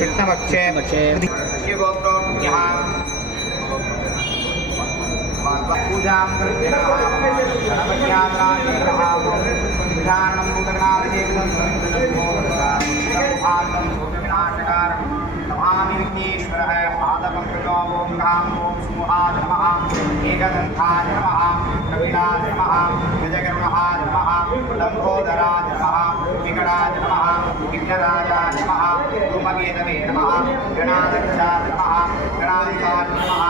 कृष्णपक्षे पूजां नमामि विघ्नेश्वरः पादपङ्कजो ॐ गां ॐ सुमुहाय नमः एकदन्ताय नमः कपिलाय नमः गजकर्णहाय नमः लम्बोदराय नमः विकटाय नमः विघ्नराजाय नमः धूमकेतवे नमः गणाध्यक्षाय नमः गणाधिपाय नमः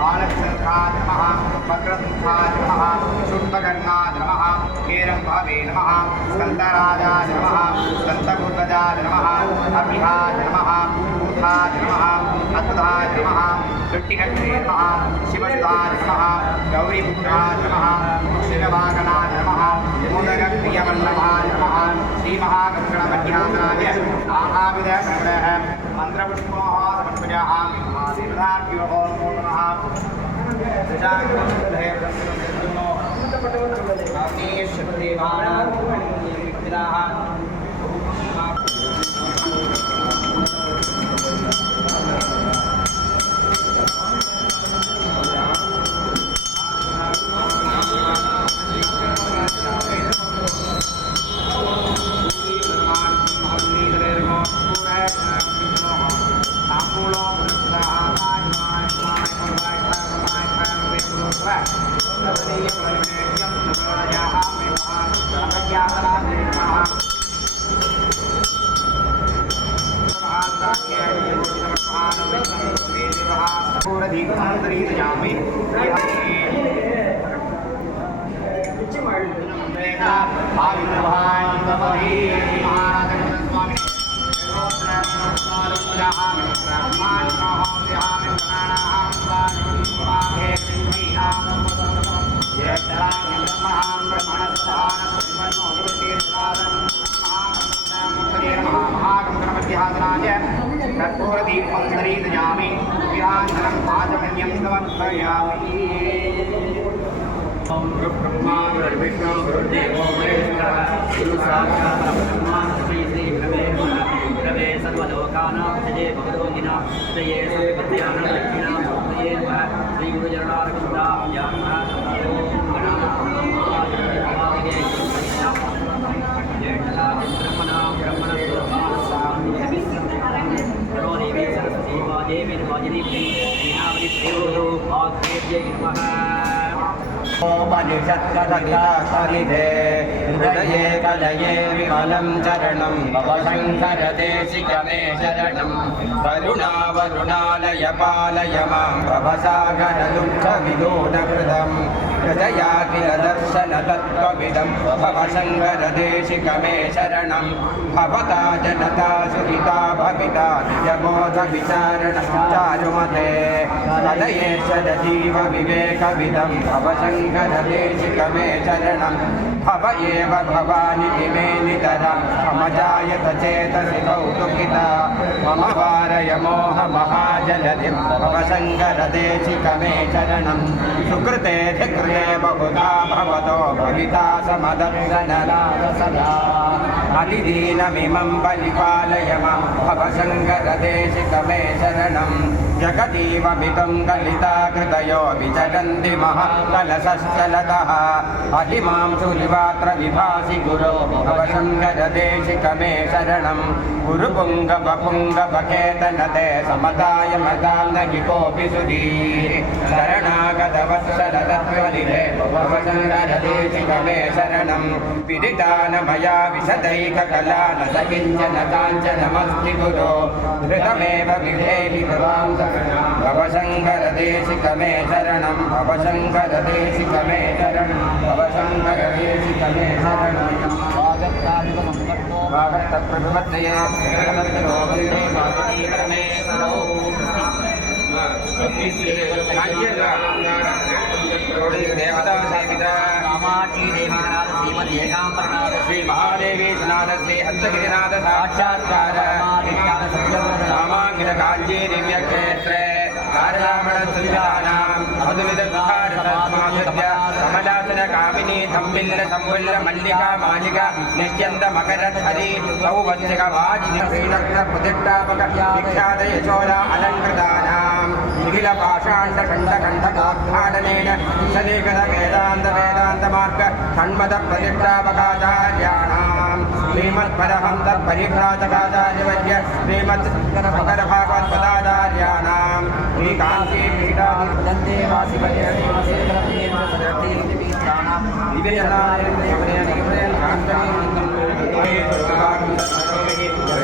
बालचन्द्राय नमः वक्रतुण्डाय नमः शुण्डकर्णाय नमः हेरम्भावे नमः स्कन्दराजाय नमः स्कन्दपूर्वजाय नमः अभिहाय नमः भूताय नमः अद्भुताय नमः गट्टिकट्टे नमः शिवसुताय नमः गौरीपुत्राय नमः श्रीवागणाय नमः मोदकप्रियवल्लभाय नमः श्रीमहागणपत्याय नानाविधः मन्त्रपुष्पोः समर्पयामि देवताभ्यो नमो नमः ब्रह्मा गुरुर्विष्णु गुरुर्देवो महेश्वरः गुरु साक्षात् परब्रह्म श्री गुरवे सर्वलोकानां विजये भगवद्गीता विजये सर्वविद्यानां लक्ष्मीनां विजये श्री गुरुचरणारविन्दाभ्यां ओपनिषत्कथगितासनिधे हृदये कलये विमलं चरणं भवशङ्करदेशिकमे शरणं करुणावरुणालय पालय मां भवसागरदुःखविदोनकृतं हृदया किल दर्शनतत्त्वविदं भवशङ्करदेशिकमे शरणं भवता जनता सुखिता भविता निजबोधविचारणं चारुमते कलये शरजीव विवेकविदं भवशङ्करदेशिकमे शरणं भव एव भवानिति मे नितरां मम जायत चेतसि कौतुकिता मम वारय मोहमहाजलधिं भवशङ्करदेशिकमे शरणं सुकृते धिकृते बहुधा भवतो भविता समदर्शनलाभ सदा अतिदीनमिमं बलिपालय मां भवशङ्करदेशिकमे शरणं जगतीव मितं गलिता कृतयो विचरन्ति महाकलशश्चलतः अहिमां सुनिवात्र विभासि गुरो भवशङ्करदेशिकमे शरणं गुरुपुङ्गवपुङ्गवकेतनते समताय मदां न हि कोऽपि सुधीः शरणागतवत्सलतत्त्वनिधे भवशङ्करदेशिकमे शरणं विदितान मया विशदैककला न स किञ्चन काञ्चनमस्ति गुरो धृतमेव विधेहि भवां भवशङ्करदेशिकमे शरणं भवशङ्करदेशिकमे शरणं भवशङ्करदेशिकमे शरणं स्वागतप्रभुमत्तये देवता सेविता कामाक्षी देवीनाथ श्रीमद एकांबरनाथ श्री महादेवी सनाथ श्री हस्तगिरिनाथ साक्षात्कार रामांगिर कांची दिव्य क्षेत्रे कारणामण सुविधानां मधुविद कमलासन कामिनी धम्य संबिल्ल संबुल्ल मल्लिका मालिका निश्चंद मकर हरि सौवत्सिक वाजिनी श्रीरत्न प्रतिष्ठापक विख्यात यशोदा अलंकृतानां निखिल पाषाण्ड खंड खंड गोत्थाडनेन सदेकद वेदांत वेदांत मार्ग षण्मद प्रतिष्ठापकाचार्याणां श्रीमद्परहंस परिभ्राजकाचार्यवर्य श्रीमद् मकर भागवत पदाचार्याणां श्रीकांची पीठाधिपतये वासिपते देवसेकरतीर्थ सदति निमित्तानां दिव्यजनाय देवदेवयं कांचनीं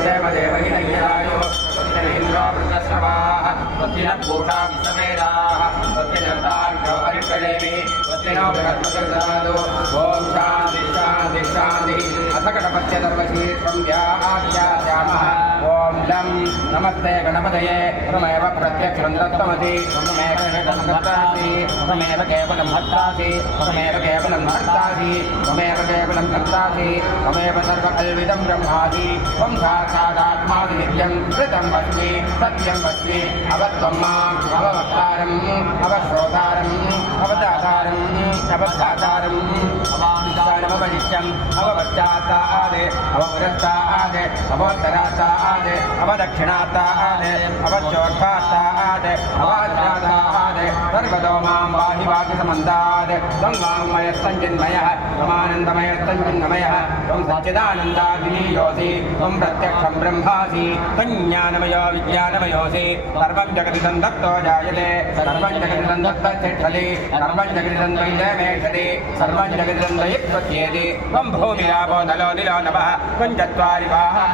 जय देवहि नय्यायो सत्येन्द्रप्रदस्रवाः सत्यनभूषा विसमेदाः सत्यजन्तार्घ्यो हरिष्ठदेवी सत्यनो बृहस्पतिर्ददातु ॐ शान्ति शान्ति शान्तिः अथ गणपत्यदर्वशीर्षं व्याख्यास्यामः ॐ लं नमस्ते गणपतये त्वमेव प्रत्यक्षं दत्तमसि त्वमेव दत्तासि त्वमेव केवलं भक्तासि त्वमेव केवलं भक्तासि त्वमेव केवलं भक्तासि त्वमेव सर्वकल्विदं ब्रह्मासि त्वं साक्षादात्मासि नित्यं कृतं वस्मि सत्यं वस्मि अवत्वं माम् अववक्तारम् अवश्रोतारम् अवदातारम् अवधातारम् अवानुदानमवशिष्यम् अवपश्चात्तादे अवपुरस्तादे अवोत्तरात्तादे अवदक्षिणात्तादे अवच्चोत्थात्तादे अवाध्यात्तादे सर्वतो मां वाहि वाक्यसमन्ताद् त्वं वाङ्मयस्तञ्चिन्मयः त्वमानन्दमयस्तञ्चिन्मयः त्वं सच्चिदानन्दादिनीयोऽसि त्वं प्रत्यक्षं ब्रह्मासि तज्ज्ञानमयो विज्ञानमयोऽसि सर्वं जगति सन्दत्तो जायते सर्वं जगति सन्दत्ततिष्ठति सर्वं जगति सन्दैलमेषति सर्वं जगति सन्दयित्वत्येति त्वं भूमिरापो नलो निलो नभः त्वं चत्वारि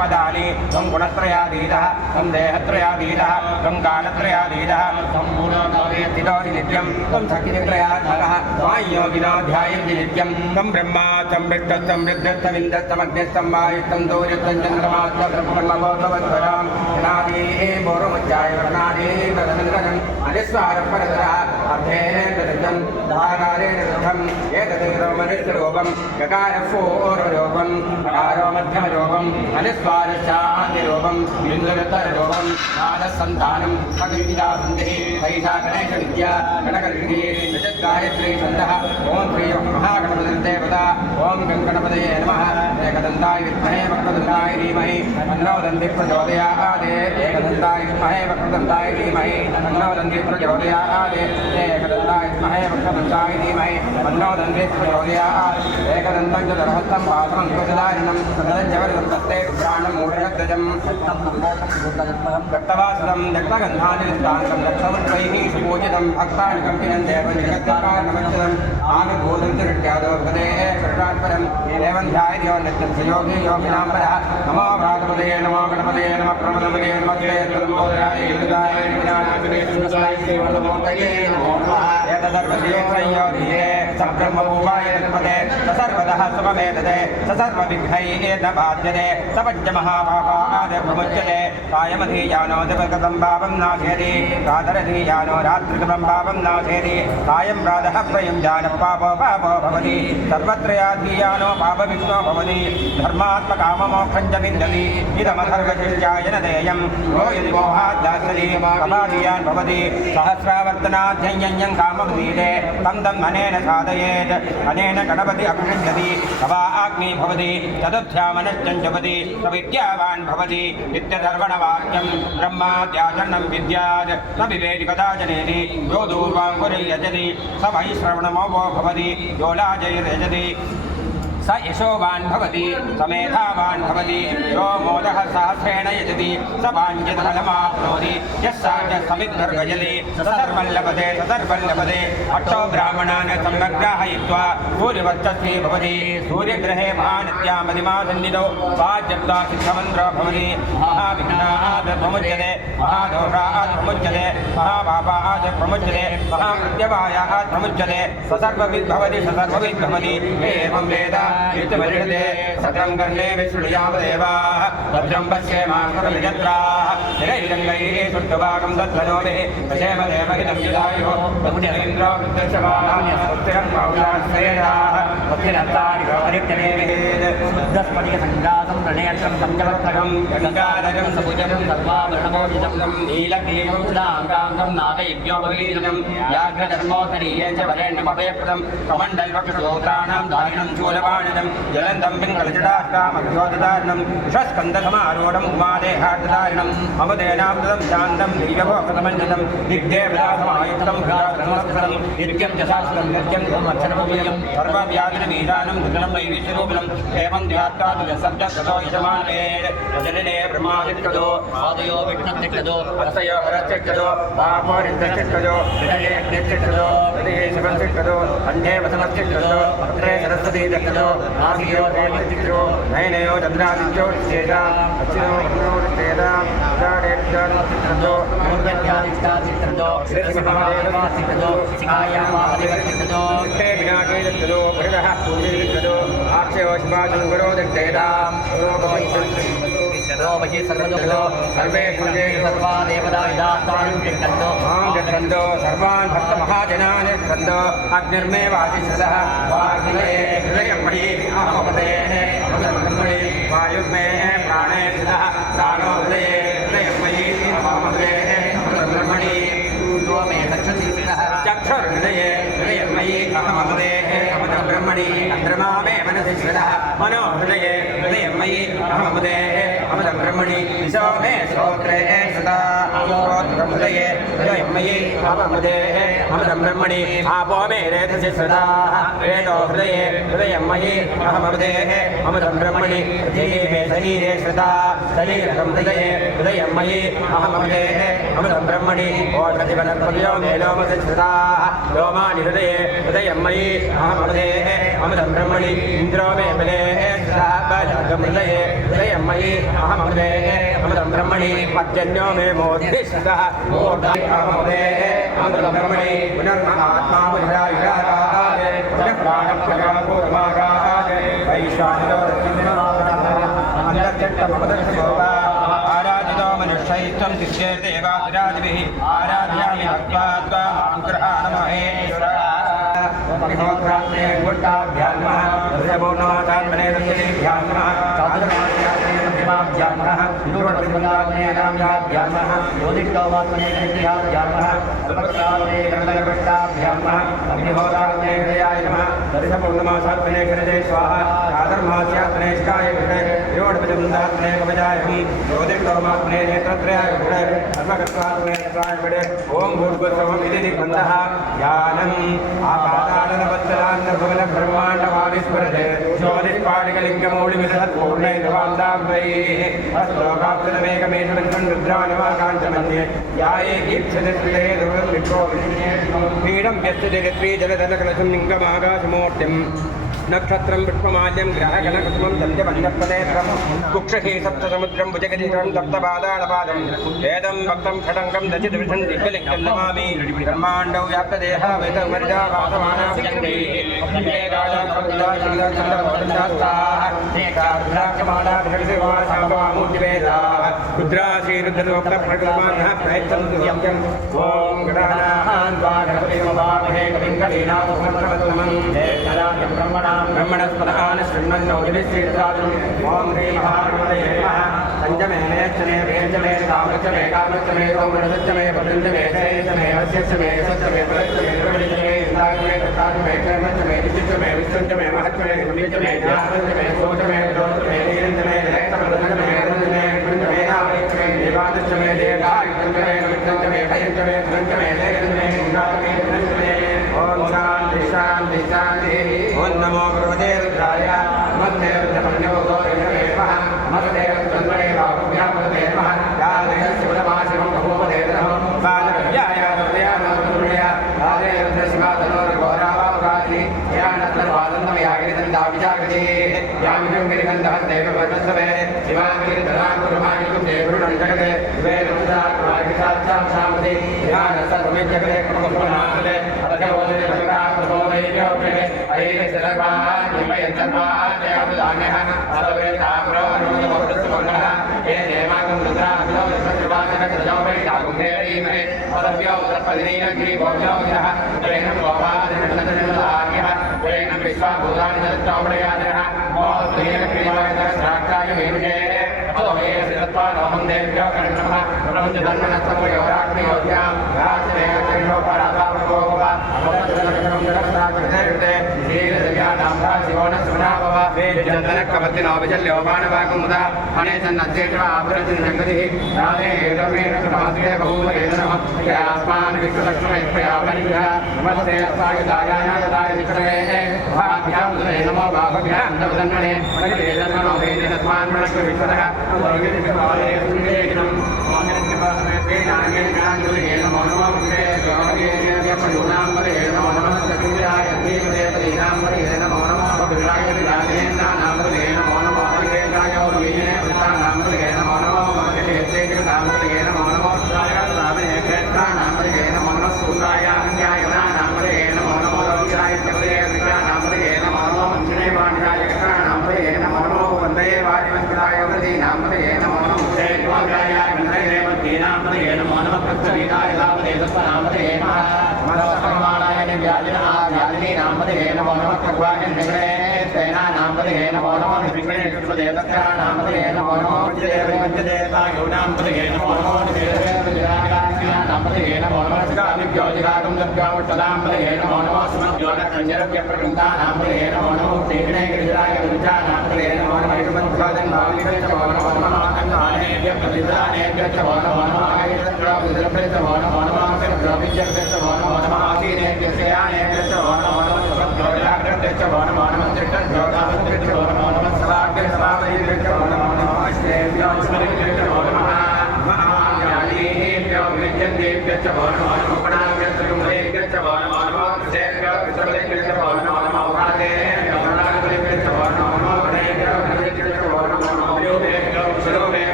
पदानि त्वं गुणत्रयातीतः त्वं देहत्रयातीतः त्वं कालत्रयातीतः त्वं पूर्णोऽस्थितोऽसि नित्यं त्वं शक्तित्रयात्मकः त्वां योगिनो ध्यायन्ति नित्यं त्वं ब्रह्मा चं विष्णुस्तं रुद्रस्थमिन्द्रस्तमग्निस्तं वायुस्तं सूर्यस्तं चन्द्रमास्तं ब्रह्मभूतवत्परां नादीः पूर्वमुच्चाय वर्णादीः प्रथमं अनिस्वारपरतरः अर्थेन प्रदत्तं धाकारेण कृतं एतद्रूपं गकारपूर्वरूपं कारो मध्यमरूपम् अनिस्वारशान्तिरूपं बिन्दुरुत्तररूपं नादसन्तानं सविधा सन्धिः सैषा गणेशविद्या गणकविधिः गायत्री छन्दः ॐ श्री महागणपतिर्देवता ॐ गणपतये नमः एकदन्ताय विद्महे वक्रतुण्डाय धीमहि तन्नो दन्तिः प्रचोदयात् एकदन्ताय विद्महे वक्रतुण्डाय धीमहि तन्नो दन्तिः प्रचोदयात् एकदन्ताय विद्महे वक्रतुण्डाय धीमहि तन्नो दन्तिः प्रचोदयात् एकदन्तं च दरहस्तं वासनं कुशलारिणं सदञ्जवरदं तत्ते प्राणं मूढगद्गजं भक्तवासुदं दग्धगन्धानि निष्ठान्तं लक्षवन्त्रैः सुपूजितं भक्तानि कम्पिनं देवं जगत्कारणमच्युतम् आविर्भूतं तिरुट्यादो भगते कृष्णात्परं देवं ध्यायति यो नित्यं स योगी योगिनां परः नमो भागवते नमो गणपतये नमः प्रमदपतये नमः लम्बोदराय युगाय विनाशने सुरसाय देवलोकये नमो नमः एतदर्वशीर्षयोधिये सब्रह्मभूमाय गणपते स सर्वतः सुखमेतते स सर्वविघ्नैः न बाध्यते स पञ्चमहापापाद् प्रमुच्यते सायमधीयानो दिवगतं पापं नाशयति प्रातरधीयानो रात्रिगतं पापं नाशयति सायं प्रातः प्रयुञ्जानः पापो पापो भवति सर्वत्रयाधीयानो पापविघ्नो भवति धर्मात्मकाममोक्षं च विन्दति इदमथर्वशिष्याय न देयं यो यदि मोहाद्दास्यति कपादीयान् भवति सहस्रावर्तनाध्ययं कामभूते तं तं अनेन साधयेत् अनेन गणपति अभिषिध्यति तवा आग्नि भवति चतुर्थ्यामनश्चञ्चपति सविद्यावान् भवति नित्यधर्वणवाक्यं ब्रह्माद्याचरणं विद्यात् न विवेदि कदाचनेति यो दूर्वाङ्कुर्यजति स वै श्रवणमवो भवति यो लाजैर्यजति स यशोवान् भवति स मेधावान् भवति यो मोदः सहस्रेण यजति स वाञ्छितफलमाप्नोति यस्सा च समिद्भिर्गजति स सर्वं लभते अक्षो ब्राह्मणान् सम्यग्राहयित्वा सूर्यवर्चस्वी भवति सूर्यग्रहे महानित्यामदिमासन्निधौ वाज्यप्ता सिद्धमन्त्रो भवति महाविघ्नात् प्रमुच्यते महादोषात् प्रमुच्यते महापापात् प्रमुच्यते महामृत्यवायात् प्रमुच्यते स सर्वविद् भवति एवं वेद इत्यमरिषते सकलं कर्णे विष्णुयामदेवाः भद्रं पश्येमात्मकमिजत्राः निरैरङ्गैः शुद्धभागं दत्तनोभिः पश्येमदेवहितं युधायुः बहुजनेन्द्रो वृद्धशवाः भक्तिनत्तानि शुद्धस्फटिकसङ्गातं प्रणेत्रं संजवत्तकं गङ्गाधरं सबुजं सर्वाभरणमोदितं नीलग्रीवं सुधाङ्गाङ्गं नागयज्ञोपवीरं व्याघ्रधर्मोत्तरीये च वरेण्यमभयप्रदं कमण्डलवक्षोत्राणां दारिणं शूलपाणिनं ज्वलन्तं पिङ्गलजटाष्टामक्षोदधारणं विषस्कन्दसमारूढम् उमादेहार्दधारिणम् अवदेनामृतं शान्तं दैवभोक्तमञ्जनं दिग्देवदासमायुक्तं हृदासनमस्कृतं नित्यं च शास्त्रं नित्यं धर्मक्षरमव्ययं सर्वव्याधिनमीदानं धृतलं वैविध्यरूपिणम् एवं ध्यात्वादुजसब्दकृतो यजमानवेद वजनने ब्रह्मादित्यदो आदयो विष्णुत्यदो हस्तयो हरत्यदो वापोरित्यदो हृदये अग्नित्यदो हृदये शिवत्यदो अन्ये वसनत्यदो अत्रे सरस्वतीत्यदो आदियो देवत्यदो नयनयो चन्द्रादित्यो निषेधा अच्चिनो विष्णुर्वेदा उदाडेभ्यो मूर्धन्यादिष्टादित्यदो श्रीमहादेवत्यदो शिखायामादित्यदो ते विनाके दत्तदो भृदः पूजित्यदो आक्षयो शिवाजङ्गरो दत्तेदा वही सर्वदो सर्वे पूजे सर्वा देवता विदातान् गच्छन्तो मां गच्छन्तो सर्वान् भक्तमहाजनान् गच्छन्तो अग्निर्मे वासिष्ठः वाग्निरे हृदयमणि अहमपदेः अमृतमणि वायुर्मे प्राणे स्थितः प्राणो हृदये हृदयमणि अहमपदेः अमृतमणि ऊर्ध्वो मे चक्षुषीस्थितः चक्षुर्हृदये हृदयमयि अहमपदेः अमृतब्रह्मणि चन्द्रमा मे मनसि स्थितः मनो हृदये हृदयमयि अहमपदेः ब्रह्मणि दिशो मे श्रोत्रे सदा श्रोत्रहृदये हृदयमयि अहमदेः अमृतं ब्रह्मणि आपो मे रेतसि सदा वेदो हृदये हृदयमयि अहमदेः अमृतं ब्रह्मणि पृथिवी मे शरीरे श्रुता शरीरं हृदये हृदयमयि अहमदेः अमृतं ब्रह्मणि ओषधिवनस्पतयो मे लोमसि श्रुताः लोमानि हृदये हृदयमयि अहमदेः अमृतं ब्रह्मणि इन्द्रो मे बलेः श्रुतः बलगं हृदये हृदयमयि अहमदेः अमृतं ब्रह्मणि पद्यन्यो मे मोदिष्ठः अहमदेः अमृतं ब्रह्मणि पुनर्महात्मा पुनरायुरागाः पुनः प्राणप्रगापूर्वमागाः वैश्वानरो आराधितो मनुष्यैत्वं शिष्येर्देवादिरादिभिः आराध्यामि भक्त्वा त्वां गृहाणमहेश्वरः अग्निहोत्राग्ने गुट्टाभ्यां नमः सर्वपूर्णमाचान्मने दक्षिणेभ्यां नमः चातुर्मास्याभ्यां नमः विदुरत्रिपुराग्नेयाभ्यां नमः ज्योतिष्ठोमात्मने गणित्याभ्यां नमः अल्पत्रावणे गणगणगट्टाभ्यां नमः अग्निहोत्राग्ने हृदयाय नमः दर्शपूर्णमासात्मने गणजे स्वाहा चातुर्मास्यात्मने शिखाय गणे योडपजमुदात्मने कवचायहं ज्योतिष्ठोमात्मने नेत्रत्रयाय गणे सर्वगत्वात्मने नेत्राय गणे ओम भूर्भुवस्सवम् इति निबन्धः ध्यानम् आपादानवत्सलान्न भुवन ब्रह्माण्डमाविस्मरते ज्योतिष्पाटिकलिङ्गमौलिमिदहत्पूर्णैर्वान्दाम्बैः अश्लोकाप्तमेकमेषवन्तन् रुद्राणवाकाञ्चमन्ये याये ईक्षते ध्रुवं विप्रो पीडं व्यस्यते ऋत्वीजलधनकलशं लिङ्गमाकाशमूर्तिम् नक्षत्रं पुष्पमाल्यं ग्रहगणकुसुमं दन्त्यवन्यप्रदेशं कुक्षही सप्तसमुद्रं भुजगदिशं सप्तपादानपादं वेदं भक्तं खडङ्गं दशितविषं दिग्गलिङ्गं नमामि ब्रह्माण्डौ व्याप्तदेहा रुद्राशीरुद्रोक्तप्रकल्मानः प्रयच्छन्तु यज्ञम् ॐ गणानान् द्वारपतिमवामहे कविङ्गलीनाथमं ब्रह्मणस्पदान शृण्वन्नोदिभिश्रीर्दातुम् ॐ ह्रीं महागणपतये नमः संजमे नेक्षणे वेञ्जमे कामृक्षमे कामृक्षमे ओमरसच्चमे भद्रञ्जमे जयेशमे वस्यश्चमे यशश्चमे फलश्चमे द्रविडश्चमे इन्द्राग्मे दत्ताग्मे कर्मश्चमे दिव्यश्चमे विष्णुश्चमे महच्चमे गुण्यश्चमे ज्ञानश्चमे शोचमे विरोचमे नीरञ्जमे रक्तमृतञ्जमे रञ्जमे कृञ्जमे नामयश्चमे देवादश्चमे देवायुक्तञ्जमे नमित्रञ्जमे भयञ्जमे धनञ्जमे जयञ्जमे इन्द्राग्मे धनञ्जमे ॐ शान्ति शान्ति शान्तिः ॐ नमो भगवते रुद्राय नमस्ते रुद्रमन्यो गौरवे नमः नमस्ते रुद्रमणे बाहुभ्यामते नमः यादयशिवमाशिवं बहूपदे नमः बालव्याय हृदयानन्दुर्य आदे रुद्रशिवातनोर्घोरावाकाशि यानत्रवादन्तमयागिरिदन्ताविजागति यामिनं गिरिगन्धः देववदस्सवे शिवागिरिधराकुर्माणिकुं देवरुणं जगते द्वे रुद्राकुमारिसाक्षां शामति यानसर्वमे जगते कुमुकुमानदे अभजवदे भगवान् प्रभोवे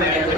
Gracias.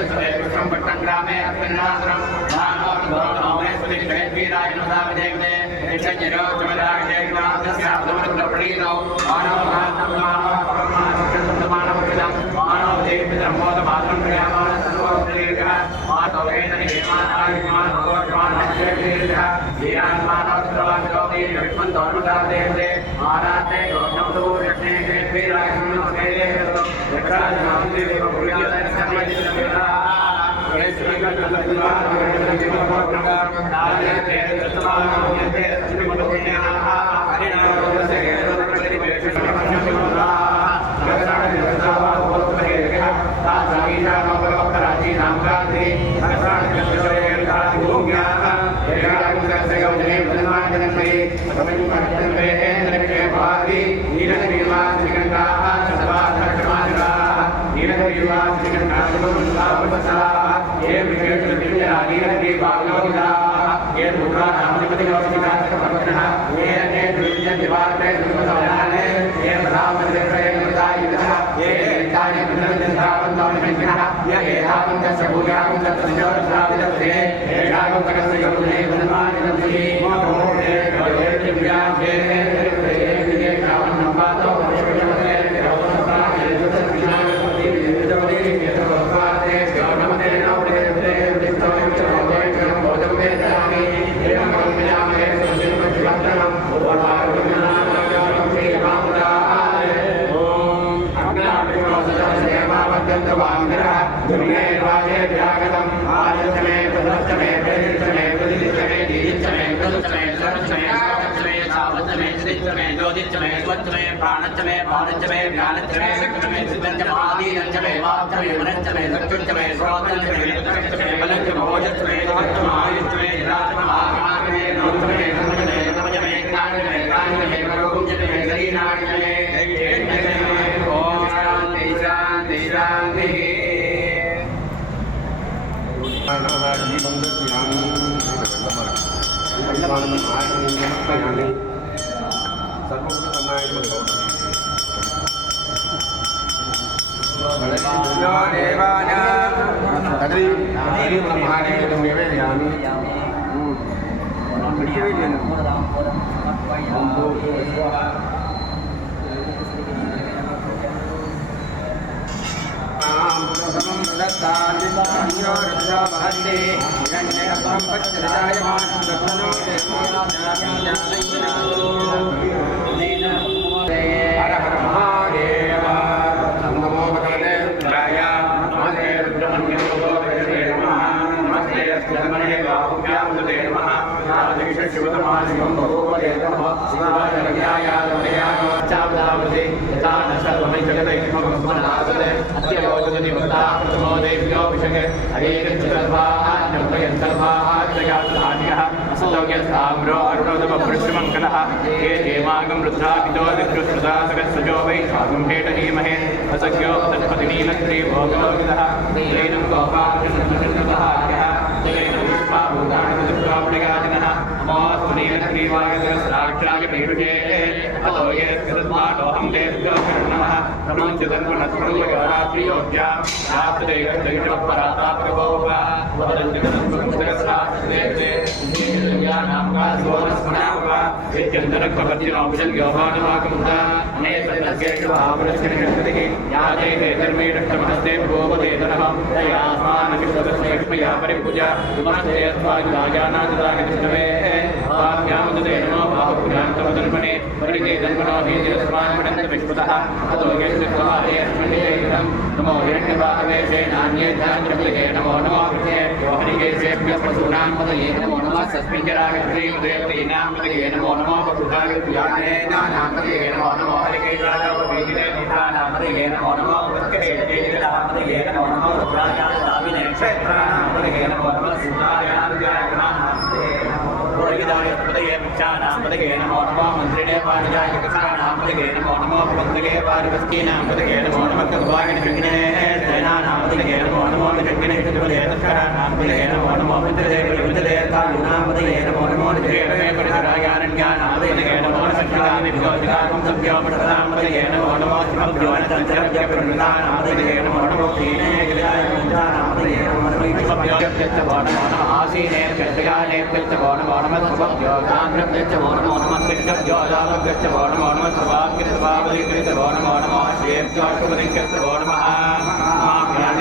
Namo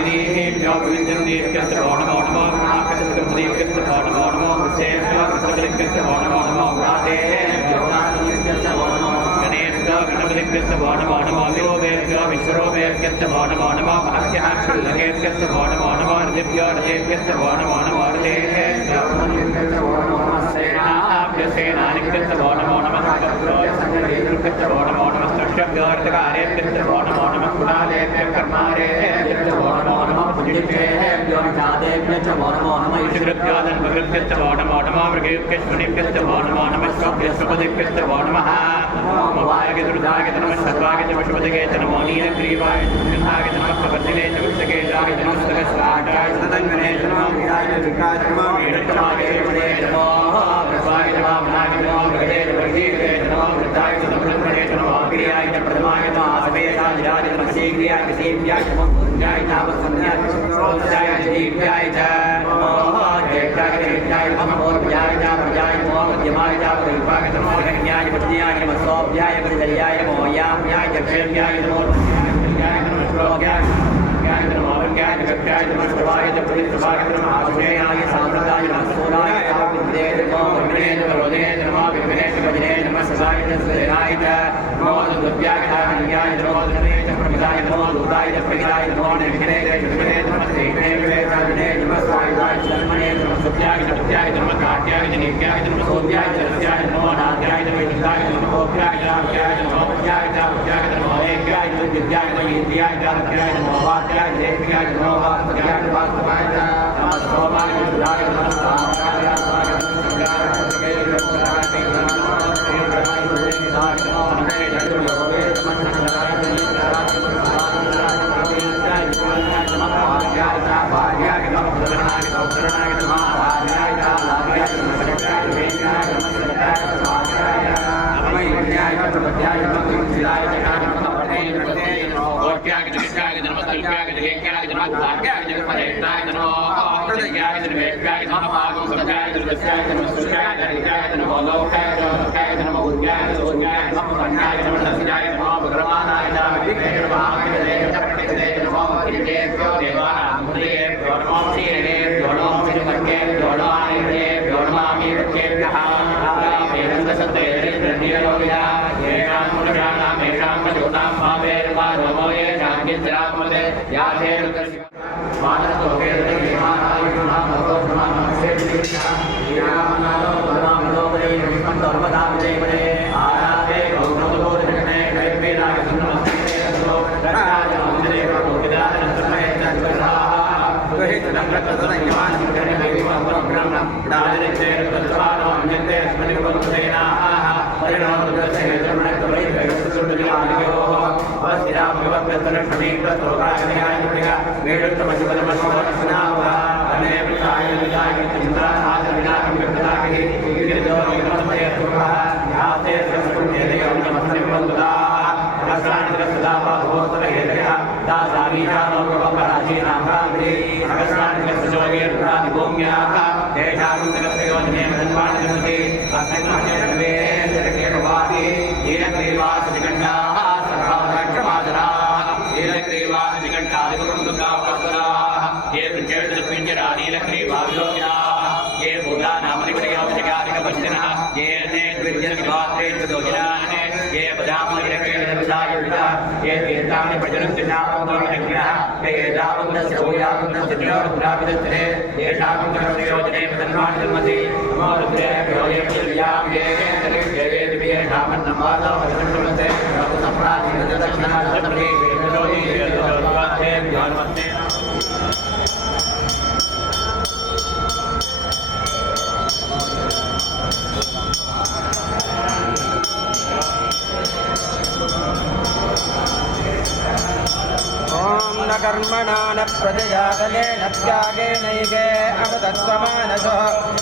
कर्मणा न प्रजया दलेन त्यागेनैके अमृतत्वमानसो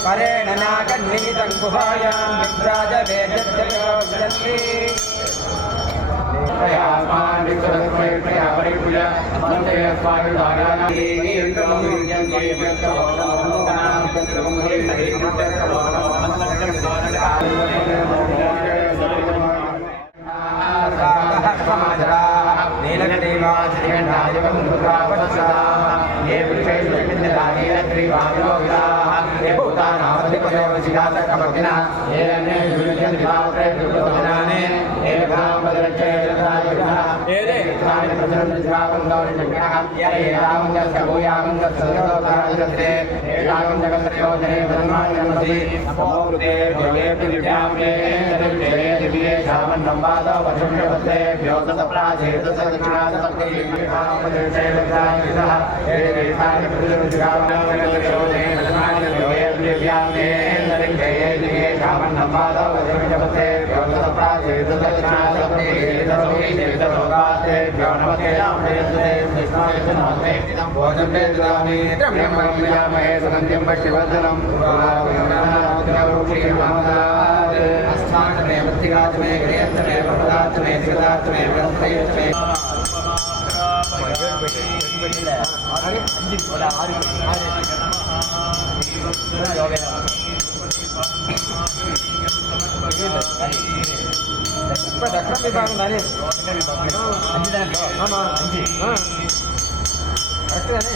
परेण नागन्नीतं गुहायां विभ्राजवेदत्ययोजन्ति नीलग्रीवादिगण्डाय कपकिना एने जुलियन दिवात्रे दुर्गोधनाने एकामदरचे जनायः एरे कानि प्रचंड दिवावंदोनि जगः एकामंद सबोयामंद सदोतारते एकामंद जगत्रयोजने धर्मायनमति अपोरुते देवे विद्यामने दरिद्रे दिव्ये शामन नंबादो वचुण्यवते व्योतप्राचेत सदक्षिणादपते एकामदरचे जनायः एरे कानि प्रचंड दिवावंदोनि जगः दिव्यामे दरिद्रे दिव्ये शामन नंबादो वचुण्यवते व्योतप्राचेत सदक्षिणादपते लोकाते व्योनवते नामयते कृष्णाय नमस्ते भोजन वेदामि त्र्यम्बकमहे सुगन्धिं पुष्टिवर्धनं अस्माकं मृत्तिकात्मे गृहत्मे प्रदात्मे सिद्धात्मे ब्रह्मयत्मे இப்ப தக்ரம் விபாகம் தானே அஞ்சு தானே ஆமா அஞ்சு கரெக்ட் தானே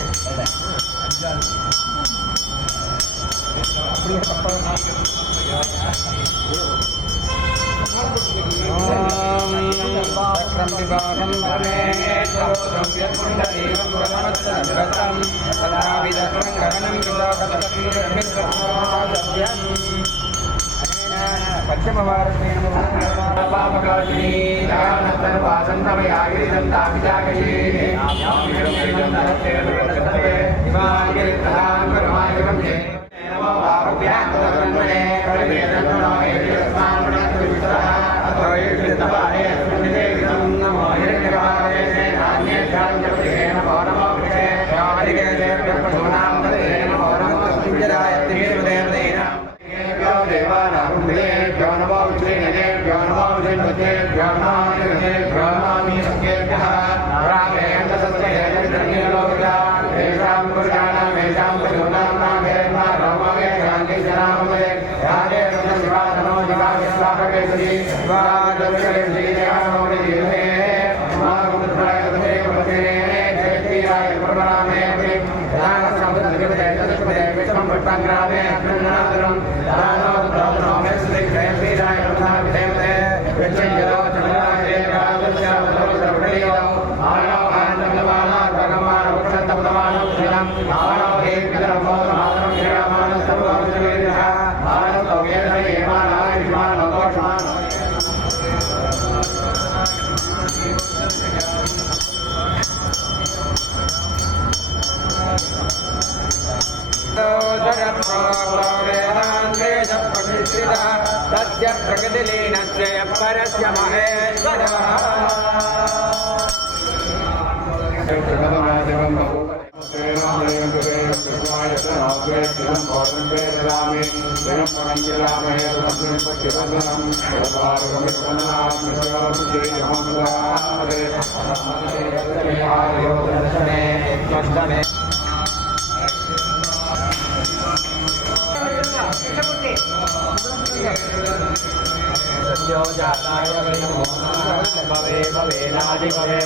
அப்படியே தப்பா தக்ரம் விபாகம் ரமே சோதம்யகுண்டதேவம் பிரமத்ரதம் சதாவிதக்ரம் கரணம் விதோகதக்ரம் पश्चिमभारतेन पापकाशिनी जानतर्वासन्तमयागिरिदं तापिजागये इमागिरितदाङ्गरमायकं ये नमो वारुभ्याङ्गदब्रह्मणे कविवेदन्नो एतस्मान्मणत्रिविस्तरः अतो एतत्तवारे अस्मिन्निदेविदं नमो हिरण्यकाले सेनान्येभ्यां जपते नमो नमो कृते यावदिकेशेभ्यः पशूनां तदे नमो नमो तस्मिञ्जराय देवदेवदेना देवानारुण्डे ज्ञानवाउच्चेने ज्ञानवाउजन्वते ज्ञानानिरते ज्ञानामीसकेभ्यः रामेन्द्रसत्तेन्द्रनिलोकजा तेषां पुरुषाणां येषां पशूनां नामेर्मा रामवे गान्धीजनामवे यागे शिवाननो जिवास्वाहकेसरी स्वादर्शयश्रीजयानोदिहे मागुत्राय पते जयतीराय प्रणामे दानसमुद्रगते तदस्पदे विष्णुं पुष्पाङ्ग्रामे अग्रनादरं तस्य प्रकृतिलीनस्य परस्य महेश्वरः भवे भवे नादि भवे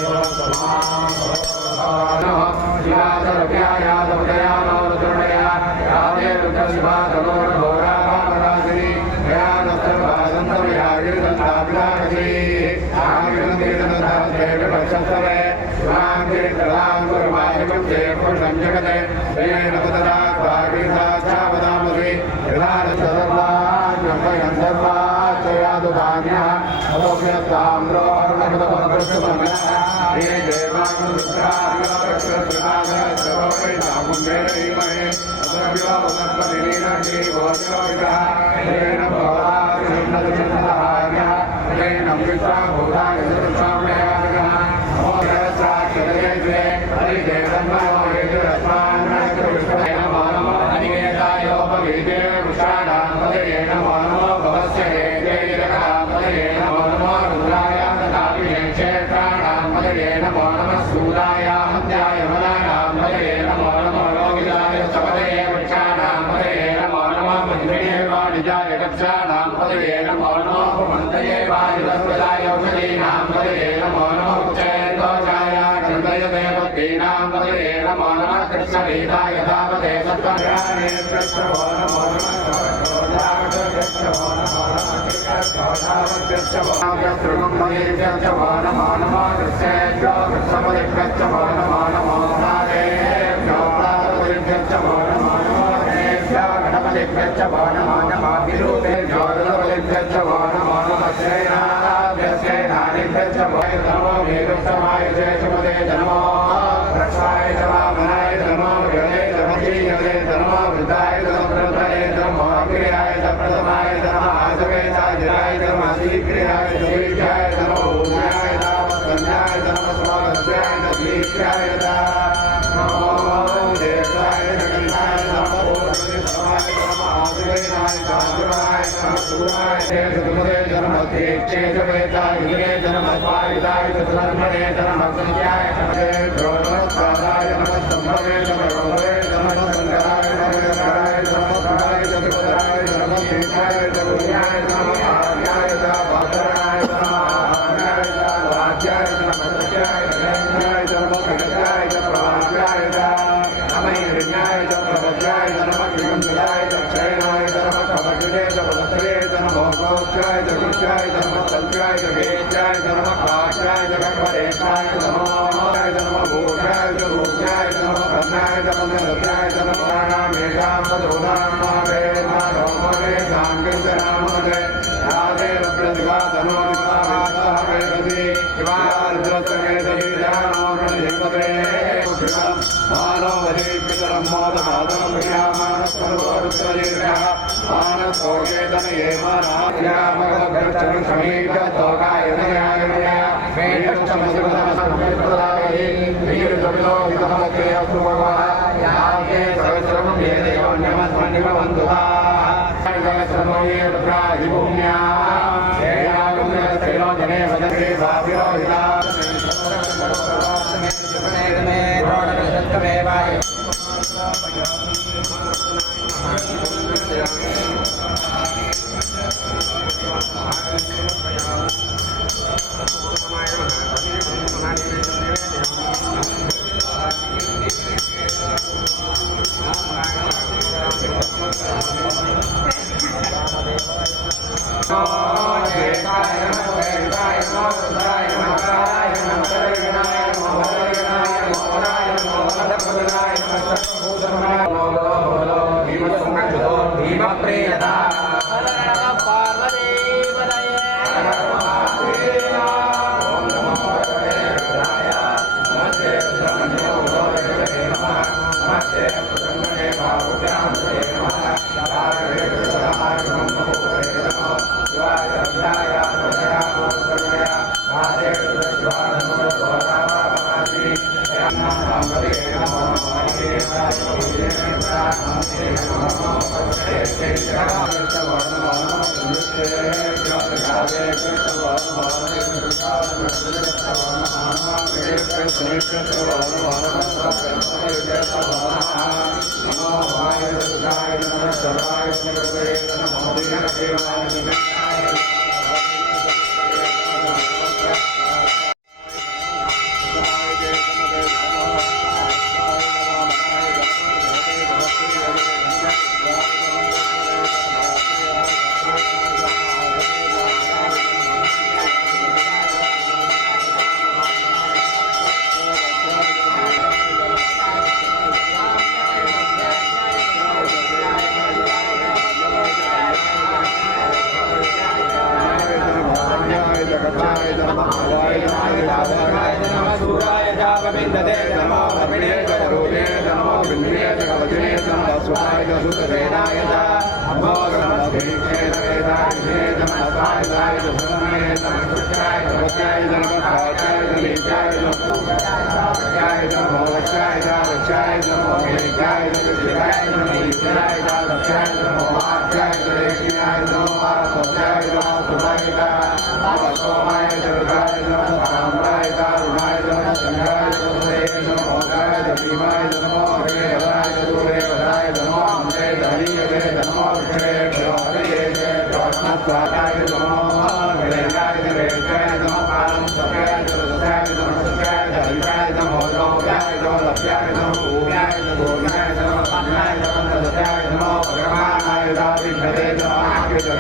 कृष्ण Hare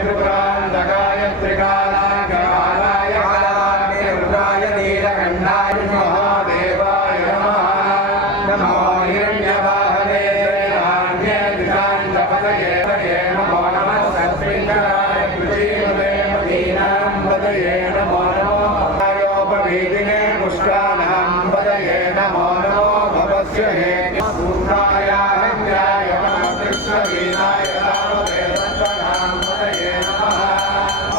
त्रिपुरान्तकाय त्रिकालाय कालाय कालाय पदये नमो नमः सत्पिण्डराय कृषीमते मदीनां पदये नमो नमः योपवीदिने पुष्टानां पदये नमो नमो भवस्य हेतु सूत्रायाहन्याय कृष्णवीनाय रामते सत्त्वनां पदये नमः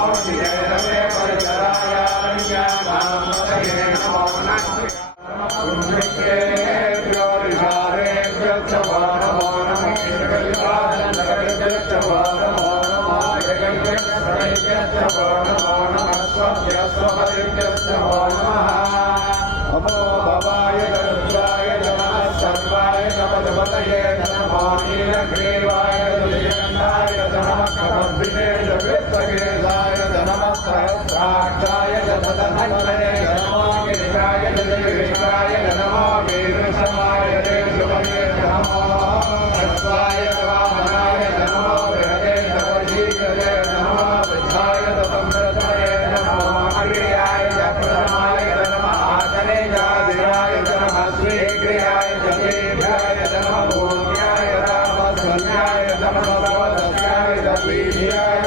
औषधे परिचराय अन्यानां पदये नमो नमः पुण्यकेभ्यो ऋषारेभ्यो च नमो नमः कलिकादनगरेभ्यो च नमो नमः जगन्यश्रेभ्यो च नमो नमः स्वभ्यस्वपतिभ्यो च नमः नमो भवाय रुद्राय नमः सर्वाय नमः नमो नीलग्रीवाय दुर्गन्धाय नमः कमर्दिने जगत्सगेशाय नमः सहस्राक्षाय दशधन्वने नमो गिरिकाय जगदीशाय नमो वीरसमाय देशमये नमो तस्वाय वामनाय नमो बृहदे तवशीकरे नमो वृद्धाय तमृतये नमो अग्र्याय प्रथमाय नमः आसने जाधिराय नमः श्रीग्र्याय जतेभ्याय नमः भूम्याय रामस्वन्याय नमः सर्वदस्याय दीर्घ्याय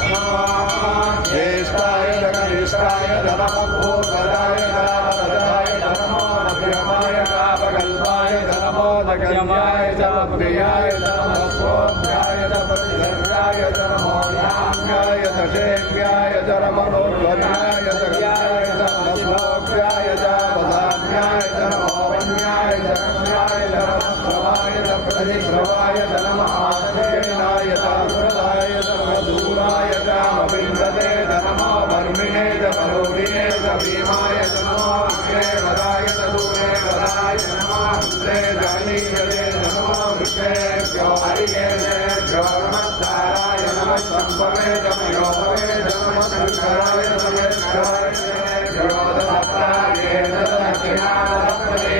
नमः ज्येष्ठाय कनिष्ठाय नमः भूतलाय रामदाय नमो नभ्यमाय कामकल्पाय नमो नगम्याय च प्रियाय नमः सोऽभ्याय च प्रतिधर्याय नमो याम्याय च शेव्याय च नमोर्ध्वनाय च गम्याय च नमोभ्याय च वदाम्याय च नमो वन्याय च गम्याय च नमः श्रवाय च प्रतिश्रवाय च नमः आसेनाय च सुरदाय च दूराय च मविन्दते च नमो वर्मिणे च वरोधिने च भीमाय च नमो अग्रे वराय च दूरे वराय च नमो इन्द्रे च अनीयते च नमो वृक्षेभ्यो हरिकेभ्यो नमः ताराय नमः शम्भवे च मयोभवे च नमः शङ्कराय च महेश्वराय च योदसप्ताये च दक्षिणादपदे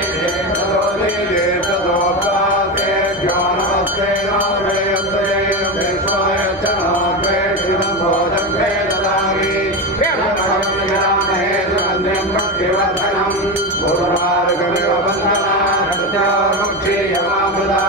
च दोदीये च दोपातेभ्यो नमस्ते नोर्वेयन्तये विश्वाय च नोर्वेशिनं बोधं वेददामि वेदमहे सुगन्धिं भक्तिवर्धनं पूर्वार्गमिव वन्दना रक्तमुक्षीयमामृता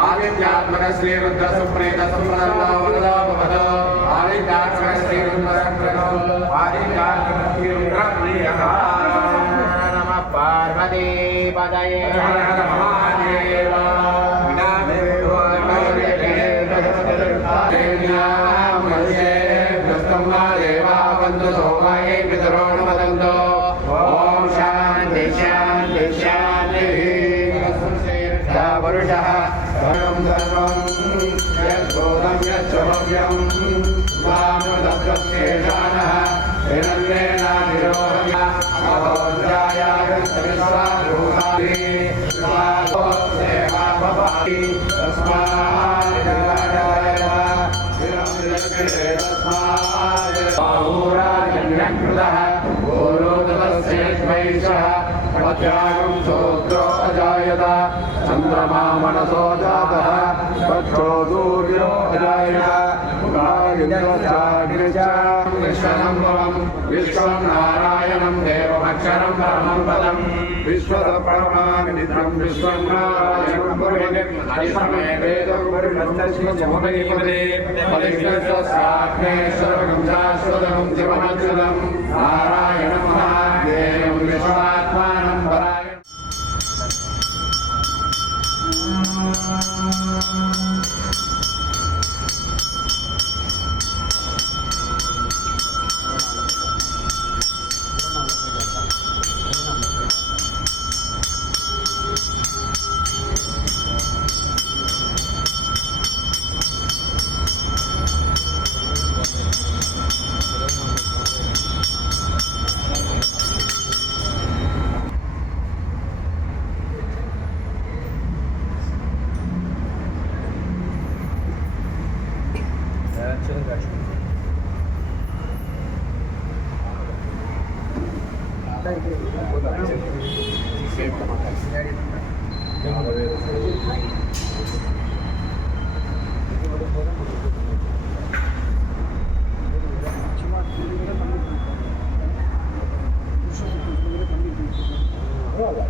आदित्यात्मक श्री रुद्र सुप्रेत संप्रदान वरदा भवद आदित्यात्मक श्री रुद्र संप्रदान आदित्यात्मक श्री रुद्र प्रियः नमः पार्वती पदये हर हर महादेव विनादेव देवा बंधु सोमाये पितरो नमदन्तो ओम शांति शांति शांति वरुषः सर्वं सर्वं यद्भूतं यच्चभव्यं वामदत्तशेषानः हिरण्येनाधिरोहय अभोज्यायाः सविस्वारूहानि स्वाभोसेवा भवानि तस्मात् बाहुराजन्यकृतः पूर्वोदतस्यैषः प्रत्यागं सोत्रो अजायत चन्द्रमा मनसो जातः पक्षो सूर्यो अजायत विश्वसम्भवं विश्वं नारायणं देवमक्षरं परमं पदं विश्वसपरमानिधिं विश्वं नारायणं पुरुषं हरिसमे वेदं पुरुषस्तस्मोपनिपदे परिग्रहस्याग्नेश्वरं शाश्वतं शिवमच्युतं नारायणं महादेवं विश्वात्मानं परायणम्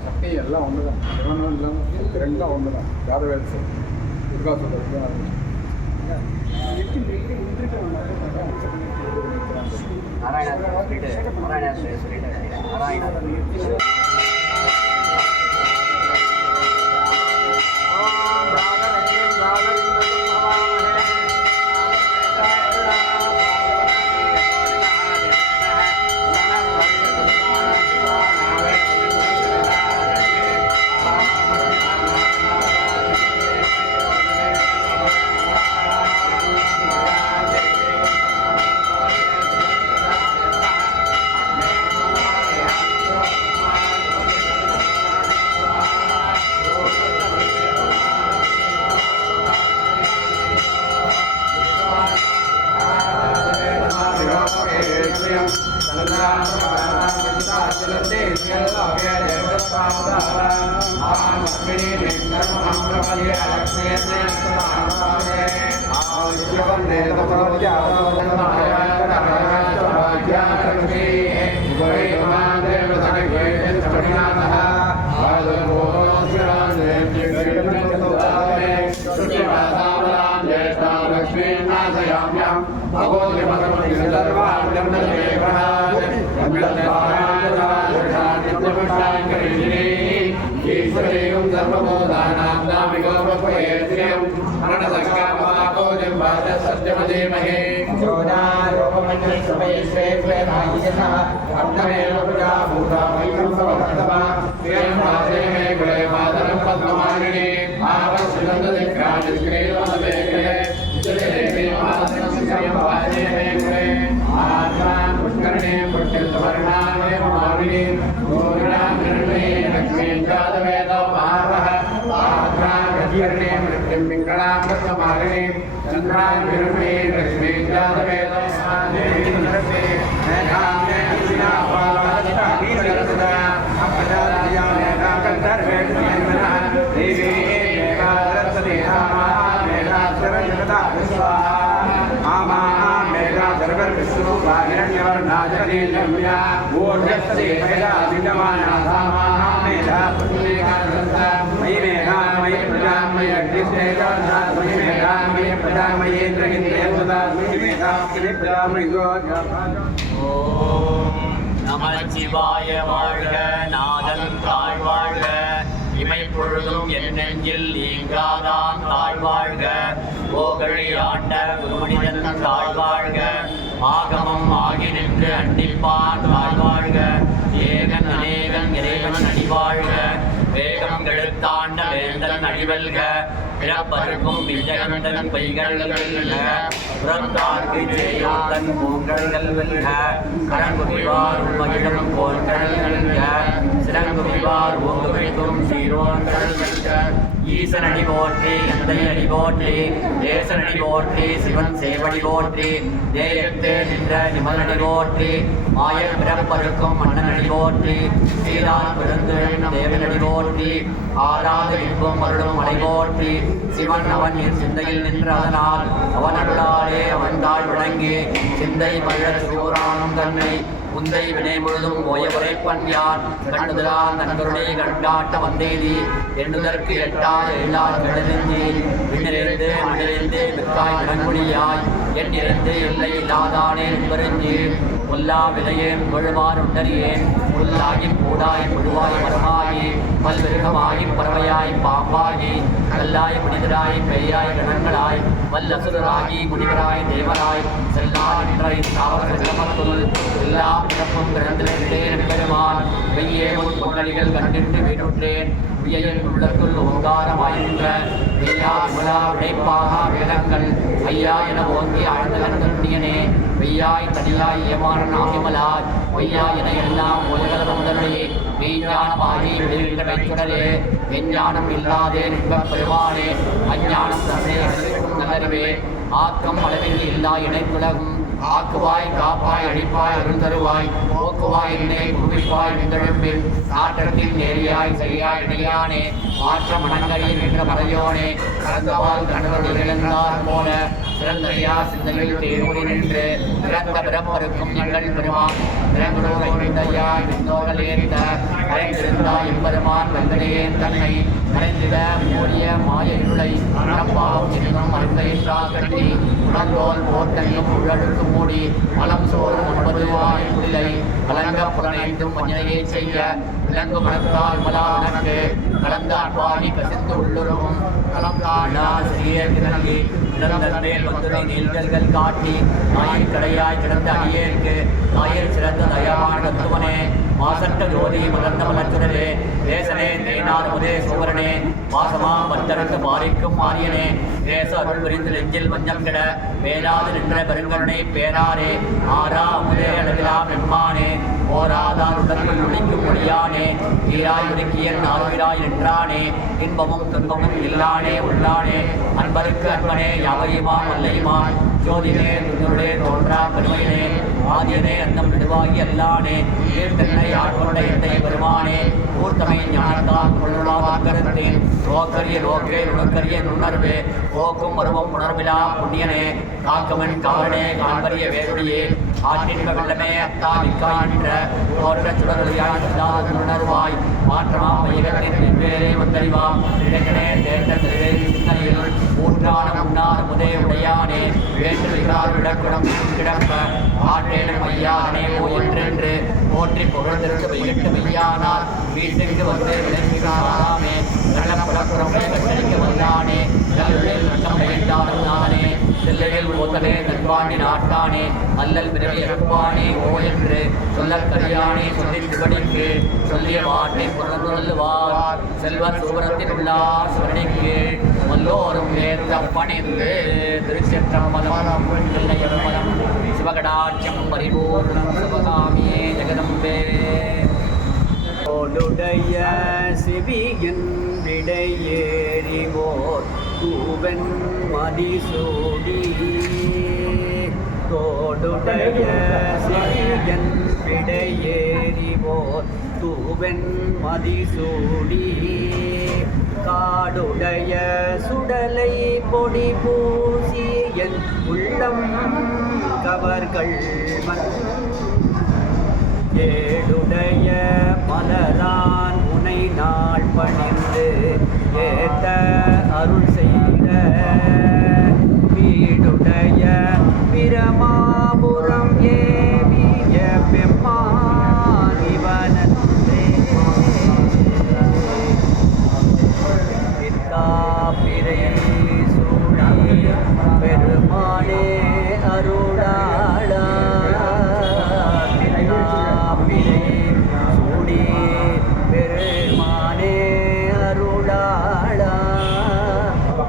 சக்தி எல்லாம் ஒன்று தான் சிவனும் இல்லாமல் ரெண்டும் ஒன்று தான் யாதவேல் துர்கா சொல்கிறது நமச்சிவாய வாழ்க, நாதன் தாழ்வாழ்க, இமைப்பொழுதும் என் நெஞ்சில் நீங்காதான் தாழ்வாழ்க, கோகழி ஆண்ட குருமனிதன் தாழ்வாழ்க, ஆகமம் ஆகி நின்று அண்டிப்பான் தாழ்வாழ்க, ஏகன் அநேகன் இறைவன் அடிவாழ்க, வேகம் கெடுத்தாண்ட வேந்தன் அழிவல்க, பிறப்பருக்கும் விஜயகண்டன் பொய்கள் வெல்க, புறத்தார்க்கு ஜெயோதன் பூங்கல்கள் வெல்க, கடங்குவிவார் மகிழும் போர்கள் வெல்க, சிறங்குவிவார் ஓங்குவிக்கும் சீரோன்கள் வெல்க, ஈசனடி போற்றி எந்தை அடி போற்றி, தேசனடி போற்றி சிவன் சேவடி போற்றி, தேயத்தே நின்ற நிமலடி போற்றி, மாய பிறப்பருக்கும் மன்னனடி போற்றி, சீரான் பெருந்தெழும் தேவனடி போற்றி, ஆறாத இன்பம் அருளும் மலை போற்றி, சிவன் அவன் என் சிந்தையில் நின்ற அதனால் அவன் அருளாலே அவன் தாழ் வணங்கி சிந்தை மழ சூரானும் தன்னை முந்தை வினை முழுதும் ஓய உரைப்பன் யார் கண்டுதலான் நண்பருடைய கண்டாட்ட வந்தேதி எண்ணுதற்கு எட்டாத எல்லார் கடலிருந்து விண்ணிலிருந்து மண்ணிலிருந்து மிக்காய் நன்மொழியாய் என் இருந்து எல்லை இல்லாதானே என்பறிஞ்சு பொல்லா விலையேன் முழுவார் உண்டறியேன் புல்லாகி பூடாய் புழுவாய் மரமாகி பல்விருகமாகி பறவையாய் பாம்பாகி கல்லாய் மனிதராய் பெய்யாய் கணங்களாய் வல்லசுராகி முனிவராய் தேவராய் செல்லாய் தாவரத்துள் எல்லா பிறப்பும் பிறந்திருந்தேன் பெருமான் வெய்யே உன் பொன்னடிகள் கண்டிட்டு வீடுற்றேன் உயரின் உள்ளத்துள் ஓங்காரமாயின்ற வெய்யா முலா விடைப்பாக வேதங்கள் ஐயா என ஓங்கி ஆழ்ந்தகண்டியனே வெய்யாய் தனியாய் ஏமான நாகிமலாய் பொய்யா என எல்லாம் உலகள முதலே மெய்ஞானமாகி விடுகின்ற மெய்ச்சுடரே மெஞ்ஞானம் இல்லாதே நின்பப் பெருமானே அஞ்ஞானம் தசை அனைத்தும் நகருவே ஆக்கம் அளவில் இல்லா இணைப்புலகும் ஆக்குவாய் காப்பாய் அழிப்பாய் அருந்தருவாய் போக்குவாய் என்னை குவிப்பாய் நின்றெழும்பில் நாட்டத்தில் நேரியாய் சரியாய் இணையானே மாற்ற மனங்கரியில் நின்ற மறையோனே கலந்தவால் கணவர்கள் இழந்தார் போல சிறந்தறியா சிந்தையில் தேர்வுரி நின்று பிறந்த பிறப்பருக்கும் எங்கள் பெருமான் திறங்குடையாய் விண்ணோர்கள் ஏறிட மறைந்திருந்தாய் எம்பெருமான் வெங்கடையேன் தன்னை மறைந்திட மூடிய மாய இருளை மனப்பாவம் என்னும் மருந்தையின்றா கட்டி உணர்ந்தோல் போர்த்தங்கும் உழலுக்கு மூடி மலம் சோறும் 9 வாய் புலிலை கலங்க புலனைந்தும் மஞ்சளையே செய்ய விலங்கு மனத்தால் மலானக்கு கலந்த அன்பாணி கசிந்து உள்ளுறவும் கலந்தாண்டா சிறிய கிணங்கி இழந்தன்மேல் வந்துரை நீழ்கள் காட்டி நாயின் கடையாய் கிடந்த அடியேற்கு நாயில் சிறந்த தயாவான தத்துவனே மாசற்ற ஜோதி மலர்ந்த மலச்சுடரே தேசனே தேனார் முதே சோழனே வாசமா பத்தரத்து மாறிக்கும் மாரியனே தேச அருள் புரிந்து நெஞ்சில் மஞ்சம் கிட வேளாது நின்ற பெருங்கருணை பேராரே ஆரா முதே அளவிலாம் நின்மானே போராதார் உடற்குள் ஒழிக்கும் மொழியானே ஈராய் உடுக்கியன் ஆறுவிராய் நின்றானே இன்பமும் துன்பமும் இல்லானே உள்ளானே அன்பருக்கு அன்பனே யாவையுமான் அல்லையுமான் ஜோதினே துன்னுடைய தோன்றா பெருமையினே ஆதியனே அந்தம் நெடுவாகி அல்லானே ஏற்றனை ஆட்களுடைய எந்தை பெருமானே ஊர்த்தமை ஞானத்தால் கொள்ளாவாக்கருத்தேன் ரோக்கரிய ரோக்கே நுணக்கரிய நுணர்வே போக்கும் மருவம் உணர்விலா புண்ணியனே காக்கமன் காவனே காண்பரிய வேருடையே ஆற்றின்ப வெள்ளமே அத்தா நிற்காயின்ற தோற்ற சுடர்களியாய் உணர்வாய் மாற்றமா மையகத்தின் வெவ்வேறே வந்தறிவாம் இளைஞனே தேர்ந்த சிந்தனையில் ஊற்றான முன்னான முதே உடையானே வேற்றுகிறார் விடக்குடம் கிடப்ப ஆற்றேனும் ஐயானே ஓ என்றென்று போற்றி புகழ்ந்திருந்து வைகிட்டு மெய்யானார் வீட்டுக்கு வந்து விளங்கினாராமே நல்ல புலப்புறமே கட்டளிக்க வந்தானே நல்லுள்ளில் நட்டம் பயந்தாலும் நானே செல்லையில் ஓத்தலே நல்வாண்டி நாட்டானே அல்லல் பிறவி இறப்பானே ஓ என்று சொல்லக் கரியானே சொல்லி திருவடிக்கு சொல்லிய வாட்டை புறந்துள்ளுவார் செல்வர் சூரத்தில் உள்ளார் சிவனிக்கு வல்லோரும் நேர்ந்த பணிந்து திருச்சிற்றம்பலம் பிள்ளையம்பலம் சிவகடாட்சம் பரிபூர்ணம் சிவகாமியே ஜெகதம்பே தோடுடைய சிவியின் விடையேறிவோர் தூவன் மதிசூடி தோடுடைய சிவியின் விடையேறிவோர் தூவன் மதிசூடி காடுடைய சுடலை பொடி பூசியன் உள்ளம் கவர்கள் ஏடுடைய மலரான் உனை நாள் பணிந்து ஏத்த அருள் செய்த வீடுடைய பிரமாபுரம் ஏவிய பெம்மானிவனே பிறை சூடி பெருமானே அருளாளா சூடி பெருமானே அருளாளா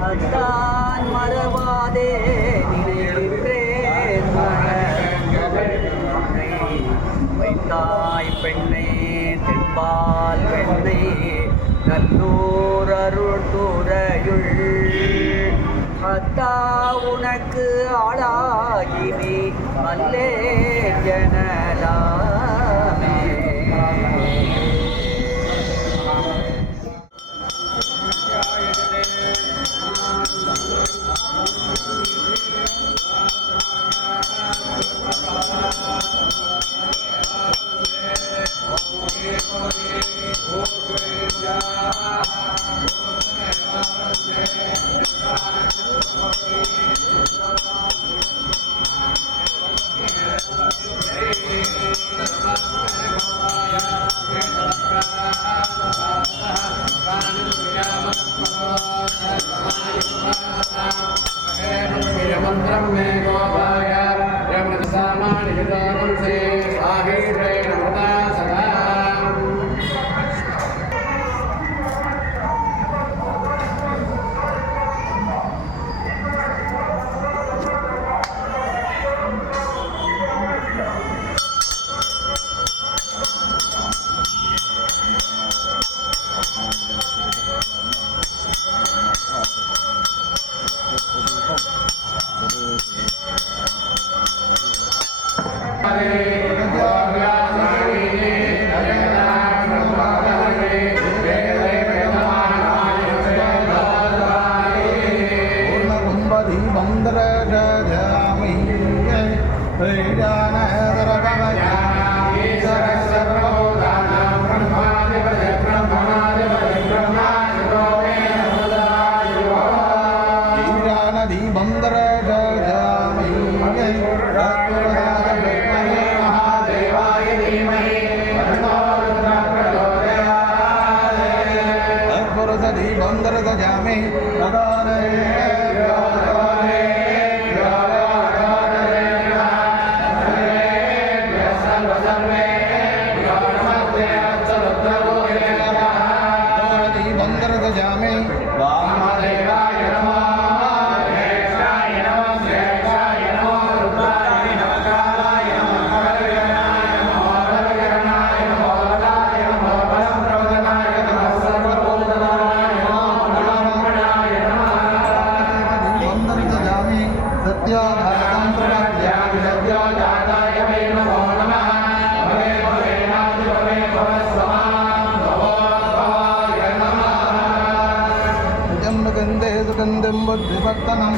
அத்தான் மறவாதே நினைக்கிறேன் வைத்தாய் பெண்ணை தென்பால் பெண்ணை நல்லூர் அருள் துறையுள் அத்தா உனக்கு ஆளாகினி அல்லே ஜனலாமே दीपंदरदजामि दीपंदरदजामि वामदेवाय नमः श्रेष्ठाय नमः श्रेष्ठाय नमः रुद्राय नमः कालाय नमः बलवीराय नमः बलवीराय नमः बलाय नमः बलप्रवदनाय नमः सर्वभूतनाय नमः ब्रह्मणाय नमः दीपंदरदजामि सत्याधारं प्रपद्यामि सत्योजाताय वै नमो नमः भवे भवेनादि भवे भवस्वमां भवो भवाय नमः जन्मगन्धे सुगन्धं बुद्धिवर्धनं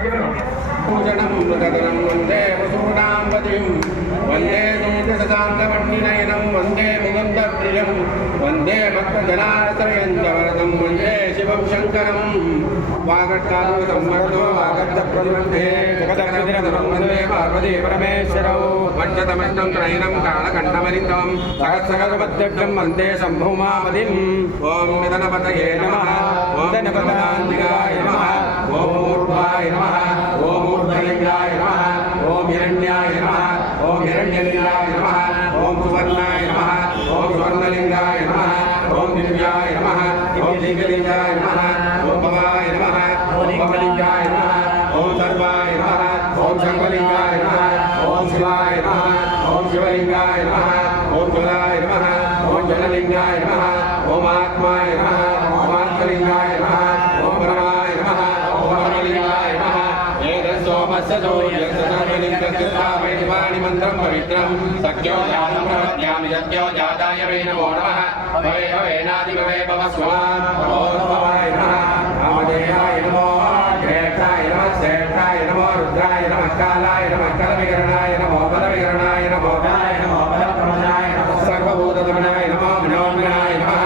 पूजनं गगनं वन्दे वसूनां पतिं वन्दे दूतशतान्तमण्डिनयनं वन्दे मुकुन्दप्रियं वन्दे भक्तजनाश्रयञ्च वन्दे शिवं शङ्करं वागट्टादुसम्मर्दो वागद्धप्रतिबन्धे जगदग्निरदनं वन्दे पार्वती परमेश्वरौ पञ्चतमष्टं त्रयनं कालकण्ठमरिन्दं सहस्रगर्भद्रव्यं वन्दे शम्भुमापतिम् ॐ निधनपतये नमः ॐ निधनपदान्तिकाय नमः ॐ ऊर्ध्वाय नमः ॐ ऊर्ध्वलिङ्गाय नमः ॐ हिरण्याय नमः ॐ हिरण्यलिङ्गाय नमः ॐ सुवर्णाय नमः ॐ सुवर्णलिङ्गाय नमः ॐ दिव्याय नमः ॐ दिव्यलिङ्गाय नमः ॐ भवाय नमः ॐ भवलिङ्गाय नमः ॐ सर्वाय नमः ॐ सर्वलिङ्गाय नमः ॐ शिवाय नमः ॐ शिवलिङ्गाय नमः ॐ ज्वलाय नमः ॐ ज्वललिङ्गाय नमः ॐ आत्माय नमः ॐ आत्मलिङ्गाय नमः ॐ परमाय नमः ॐ परमलिङ्गाय नमः एतत्सोमस्य जोर्यस्य मन्त्रं पवित्रं सख्यो जातं प्रपद्यामि सत्यो जाताय वै नमो नमः भवे भवेनादि भवे भवस्वान् भवाय नमः कामदेवाय नमो ज्येष्ठाय नमः श्रेष्ठाय नमो रुद्राय नमः कालाय नमः कलविकरणाय नमो बलविकरणाय नमो गाय नमो बलप्रमदाय नमः सर्वभूतगमनाय नमो मनोन्मनाय नमः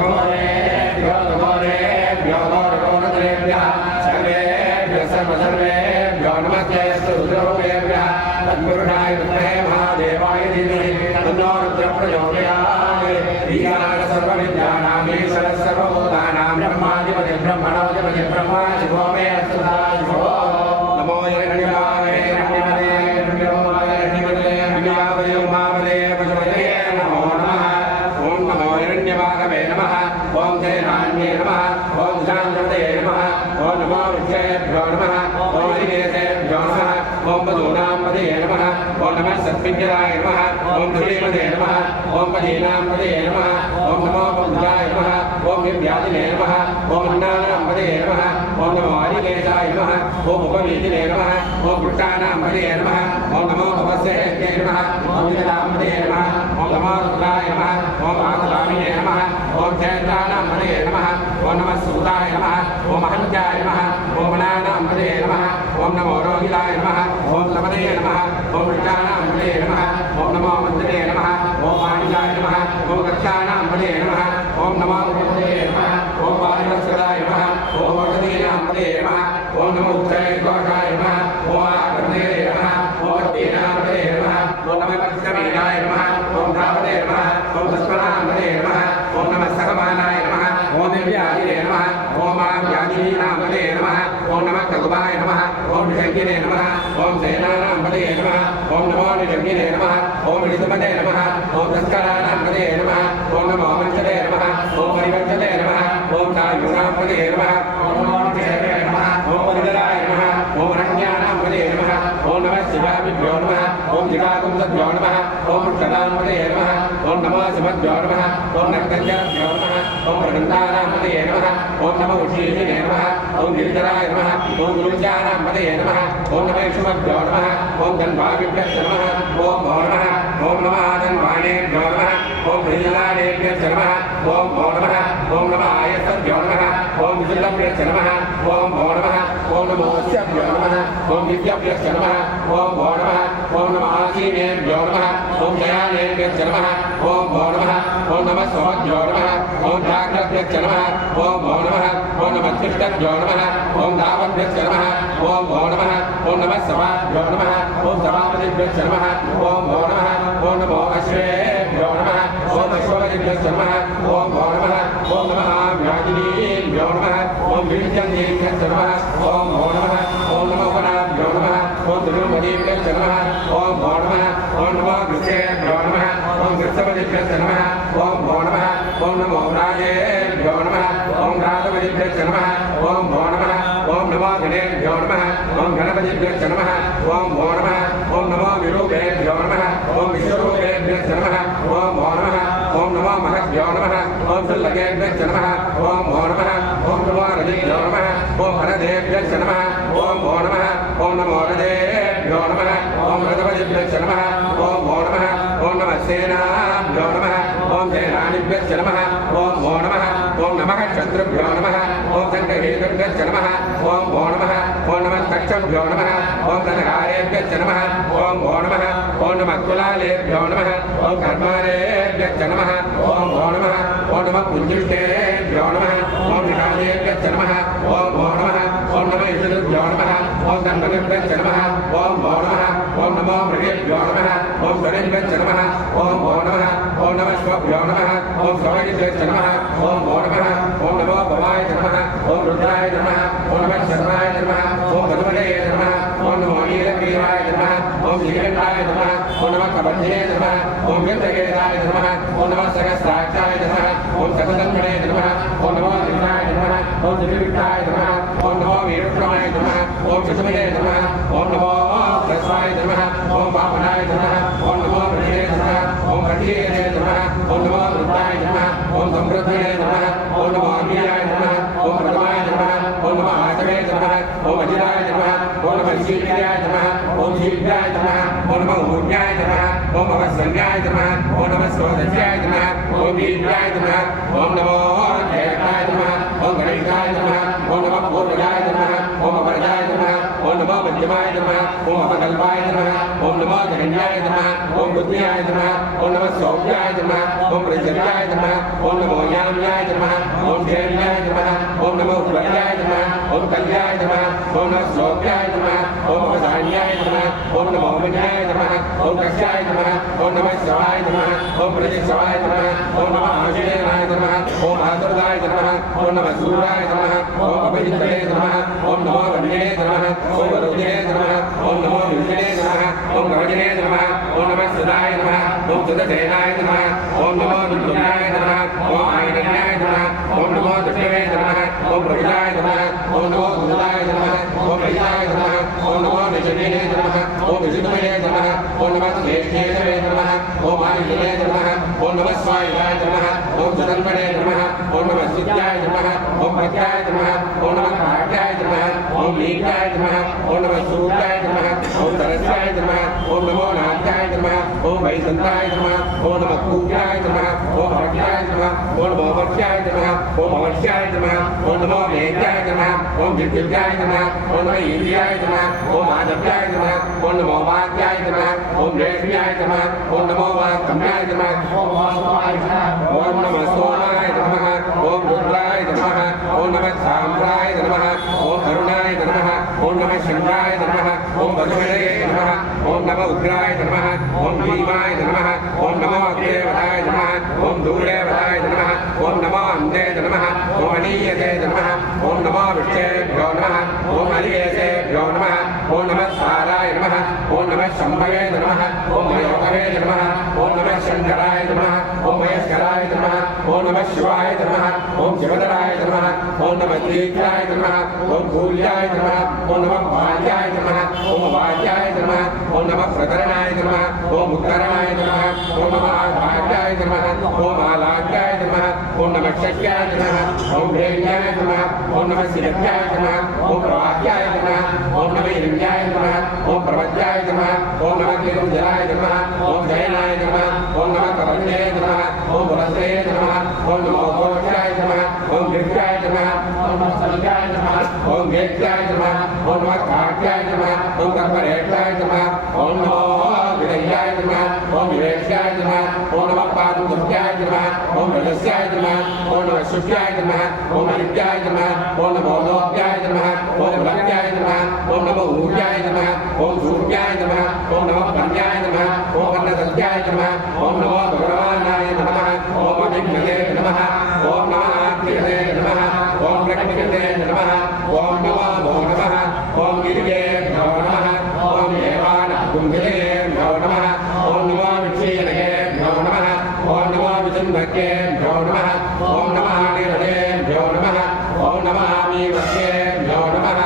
घोरेभ्यो घोरेभ्यो घोरघोरतरेभ्यः सर्वेभ्यः सर्वसर्वेभ्यो नमस्तेऽस्तु रुद्ररूपेभ्यः तत्पुरुषाय विद्महे महादेवाय धीमहि तन्नो रुद्रः प्रचोदयात् ईशानः सर्वविद्यानां ईश्वरः सर्वभूतानां ब्रह्माधिपतिः ब्रह्मणोऽधिपतिः ब्रह्मा शिवो मे अस्तु सदाशिवो नमो हिरण्यवाय हिरण्यपदे हिरण्यवाय हिरण्यपदे हिरण्यावदे उमावदे पशुपदे नमो नमः ॐ नमो हिरण्यवाहवे नमः ॐ जयनान्ये नमः ॐ शान्तपदये नमः ॐ नमो विद्ये विद्याय नमः ओम श्रीमते नमः ओम पदीनां पदे नमः ओम नमो पंचाय नमः ओम विद्यादिने नमः ओम अन्नानां पदे नमः ओम नमो हरिकेशाय नमः ओम उपवीतिने नमः ओम वृक्षाणां पदे नमः ओम नमो तपस्ये नमः ओम विद्यानां पदे नमः ओम नमो रुद्राय नमः ओम आत्माविने नमः ओम चैत्राणां पदे नमः ओम नमः सूताय नमः ओम अहंत्याय नमः ओम वनानां पदे नमः ओम नमो रोहिलाय नमः ओम तपदे नमः ओम वृक्षाणां पदे नमः ओम नमो मन्त्रे नमः ओम वाणिजाय नमः ओम गच्छाणां पदे नमः ओम नमो पदे नमः ओम वायुवत्सलाय नमः ओम वदनीनां पदे नमः ओम नमो उच्चैर्घोषाय नमः ओम आकर्णे नमः ओम दीनां पदे नमः ओम नमः पक्षमीनाय नमः ओम धावदे नमः ओम सस्वनां पदे नमः ओम नमः सकमानाय नमः ओम दिव्यादिने नमः ओम व्याधीनां पदे नमः ओम नमः कगुबाय नमः ओम निषङ्गिने नमः ओम सेनानां पदे नमः ओम नमो निषङ्गिने नमः ओम ऋतुपदे नमः ओम तस्कराणां पदे नमः ओम नमो वंशदे नमः ओम परिवंशदे नमः ओम सायुनां पदे नमः ओम नमो निषेवे नमः ओम परिधराय नमः ओम रण्यानां पदे नमः ओम नमः शिवाभ्यो नमः ओम जिगाकुंसभ्यो नमः ओम वृक्षदां पदे नमः ओम नमो शिवभ्यो नमः ओम नक्तञ्जभ्यो नमः ओम प्रगन्धानां पदे नमः ओम नमो उशीलिने नमः ओम गिरिधराय नमः ओम गुरुजानां पदे नमः ओम नमः शुभभ्यो नमः ओम धन्वाभ्यः नमः ओम भो नमः ओम नमः धन्वानेभ्यो नमः ओम प्रियलानेभ्यः नमः ओम भो नमः ओम नमः आयसभ्यो नमः ओम विजुलभ्यः नमः ओम भो नमः ओम नमो अस्यभ्यो नमः ओम दिव्यभ्यः नमः ओम भो नमः ओम नमः आसीनेभ्यो नमः ओम जयानेभ्यः नमः ओम भो नमः ओम नमः स्वभ्यो नमः ओम जाग्रभ्यः नमः ओम भो नमः ओम नमः तिष्ठभ्यो नमः ओम धावभ्यः नमः ओम भो नमः ओम नमः सभाभ्यो नमः ओम सभापतिभ्यः नमः ओम भो नमः ओम नमो अश्वेभ्यो नमः ओम अश्वपतिभ्यः नमः ओम भो नमः ओम नमः व्याधिनीभ्यो नमः ओम वीर्यन्येभ्यः नमः ओम भो नमः ओम नमो वनाभ्यो नमः ओम तिरुपतिभ्यः नमः ओम भो नमः ओम नमो वृक्षेभ्यो नमः ओम वृक्षपतिभ्यः नमः ओम भो नमः ओम नमो राजेभ्यो नमः ओम राजपतिभ्यः नमः ओम भो नमः ओम नमो गणेभ्यो नमः ओम गणपतिभ्यः नमः ओम भो नमः ओम नमो विरूपेभ्यो नमः ओम विश्वरूपेभ्यः नमः ओम भो नमः ओम नमो महद्भ्यो नमः ओम सुल्लकेभ्यः नमः ओम भो नमः ओम नमो रजेभ्यो नमः ओम हरदेभ्यः नमः ओम भो नमः ओम नमो रजेभ्यो नमः ओम रजपतिभ्यः नमः ओम भो नमः ओम नमः सेनाभ्यो नमः ओम सेनानिभ्यः नमः ओम भो नमः ओम नमः शत्रुभ्यो नमः ओम संगहेतुभ्यः नमः ओम भो नमः ओम नमः तक्षभ्यो नमः ओम कनकारेभ्यः नमः ओम भो नमः ओम नमः कुलालेभ्यो नमः ओम कर्मारेभ्यः नमः ओम भो नमः ओम नमः पुञ्जिष्टेभ्यो नमः ओम निषादेभ्यः नमः ओम भो नमः ओम नमः ईश्वरेभ्यो नमः ओम गणपतिभ्यः नमः ओम भो नमः ओम नमो मृगेभ्यो नमः ओम गणेभ्यः नमः ओम भो नमः ओम नमः स्वभ्यो नमः ओम स्वभेभ्यः नमः ओम भो नमः ओम नमो भवाय नमः ओम रुद्राय नमः ओम नमः शर्माय नमः ओम भगवते नमः ओम नमो नीलग्रीवाय नमः ओम नीलकण्ठाय नमः ओम नमः कबन्धे नमः ओम गन्धकेशाय नमः ओम नमः सहस्राक्षाय नमः ओम सकलकण्ठे नमः ओम नमो निशाय नमः ओम दिव्यविष्टाय नमः ओम नमो वीरक्रमाय नमः ओम सुषमते नमः ओम नमो प्रस्वाय नमः ओम पावनाय नमः ओम नमो प्रजये नमः ओम प्रजये नमः ओम नमो रुद्राय नमः ओम समृद्धये नमः ओम नमो अग्नियाय नमः ओम प्रथमाय नमः ओम नमो आचमे नमः ओम अजिराय नमः ओम नमः शीघ्राय नमः ओम शीघ्राय नमः ओम नमो ऊर्जाय नमः ओम अवसंज्ञाय नमः ओम नमः स्वदस्याय नमः ओम वीर्याय नमः ओम नमो जयकाय नमः ओम गणेशाय नमः ओम नमः पूर्वजाय नमः ओम अवरजाय नमः ओम नमो मध्यमाय नमः ओम अपकल्पाय नमः ओम नमो जगन्याय नमः ओम बुद्धियाय नमः ओम नमः सौभ्याय नमः ओम प्रजल्याय नमः ओम नमो याम्याय नमः ओम जयन्याय नमः ओम नमो उत्पत्याय नमः ओम कल्याय नमः ओम नमः सौभ्याय नमः ओम अवधान्याय नमः ओम नमो विन्याय नमः ओम कक्षाय नमः ओम नमः शिवाय नमः ओम प्रजक्षवाय नमः ओम नमः आशेनाय नमः ओम आदुर्गाय नमः ओम नमः सूराय नमः ओम अभिजितये नमः ओम नमो वन्ये नमः ओम वरुणे नमः ओम नमो विष्णे नमः ओम गवजने नमः ओम नमः सुदाय नमः ओम सुदसेनाय नमः ओम नमो दुर्गाय नमः ओम आयन्याय नमः ओम नमो दुष्टवे नमः ओम प्रभुजाय नमः ओम नमो दुर्गाय नमः ओम प्रजाय नमः ओम नमो निषणे नमः ओम विष्णुवे नमः ओम नमः भक्त्याय नमः ओम नमः काट्याय नमः ओम नीत्याय नमः ओम नमः सूर्याय नमः ओम सरस्याय नमः ओम नमो नाथ्याय नमः ओम वैकुंठाय नमः ओम नमः कूप्याय नमः ओम भक्त्याय नमः ओम नमो वर्ष्याय नमः ओम अवर्ष्याय नमः ओम नमो वेद्याय नमः ओम दिव्याय नमः ओम नमः इंद्रियाय नमः ओम आदव्याय नमः ओम नमो वाक्याय नमः ओम रेष्म्याय नमः ओम नमो वाक्याय नमः ओम नमः सोमाय नमः ओम रुद्राय नमः ओम नमः साम्राय नमः ओम अरुणाय नमः ओम नमः शंकराय नमः ओम वरुणये नमः ओम नमः उग्राय नमः ओम भीमाय नमः ओम नमो अग्रेवताय नमः ओम दूरेवताय नमः ओम नमो अन्ते नमः ओम अनीयते नमः ओम नमो विष्णुभ्यो नमः ओम अलियेभ्यो नमः ओम नमः स्वाराय नमः ओम नमः शंभवे नमः ओम योगवे नमः ओम नमः शंकराय नमः ओम महेश्वराय नमः ओम नमः शिवाय नमः ओम शिवधराय नमः ओम नमः दीक्षाय नमः ओम भूल्याय नमः ओम नमः भाग्याय नमः ओम भाग्याय नमः ओम नमः प्रकरणाय नमः ओम उत्तराय नमः ओम नमः भाग्याय नमः ओम आलाग्याय नमः ओम नमः शक्याय नमः ओम भेद्याय नमः ओम नमः सिद्ध्याय नमः ओम प्रवाक्याय नमः ओम नमः हिरण्याय नमः ओम प्रवद्याय नमः ओम नमः गिरिजलाय नमः ओम जयनाय नमः ओम नमः कवन्ये नमः ओम वरसे नमः ओम नमो घोषाय नमः ओम गिरिजाय नमः ओम नमः सत्याय नमः ओम वेद्याय नमः ओम नमः काट्याय नमः ओम कर्मरेक्षाय नमः ओम नमो विदयाय नमः ओम विवेक्याय नमः ओम नमः पादुभ्याय नमः ओम रजस्याय नमः ओम नमः शुक्याय नमः ओम अनित्याय नमः ओम नमो लोक्याय नमः ओम लक्ष्याय नमः ओम नमो ऊर्जाय नमः ओम सूर्याय नमः ओम नमः कन्याय नमः ओम अन्नसत्याय नमः ओम नमो भगवानाय नमः ओम अभिज्ञते नमः ओम नमः आत्मते नमः ओम प्रकृते नमः ओम नमो नमः ओम गिरिजेभ्यो नमः ओम देवान कुम्भिलेभ्यो नमः ओम नमो विक्षीणकेभ्यो नमः ओम नमो विचिन्भकेभ्यो नमः ओम नमः निर्भेभ्यो नमः ओम नमः मीवकेभ्यो नमः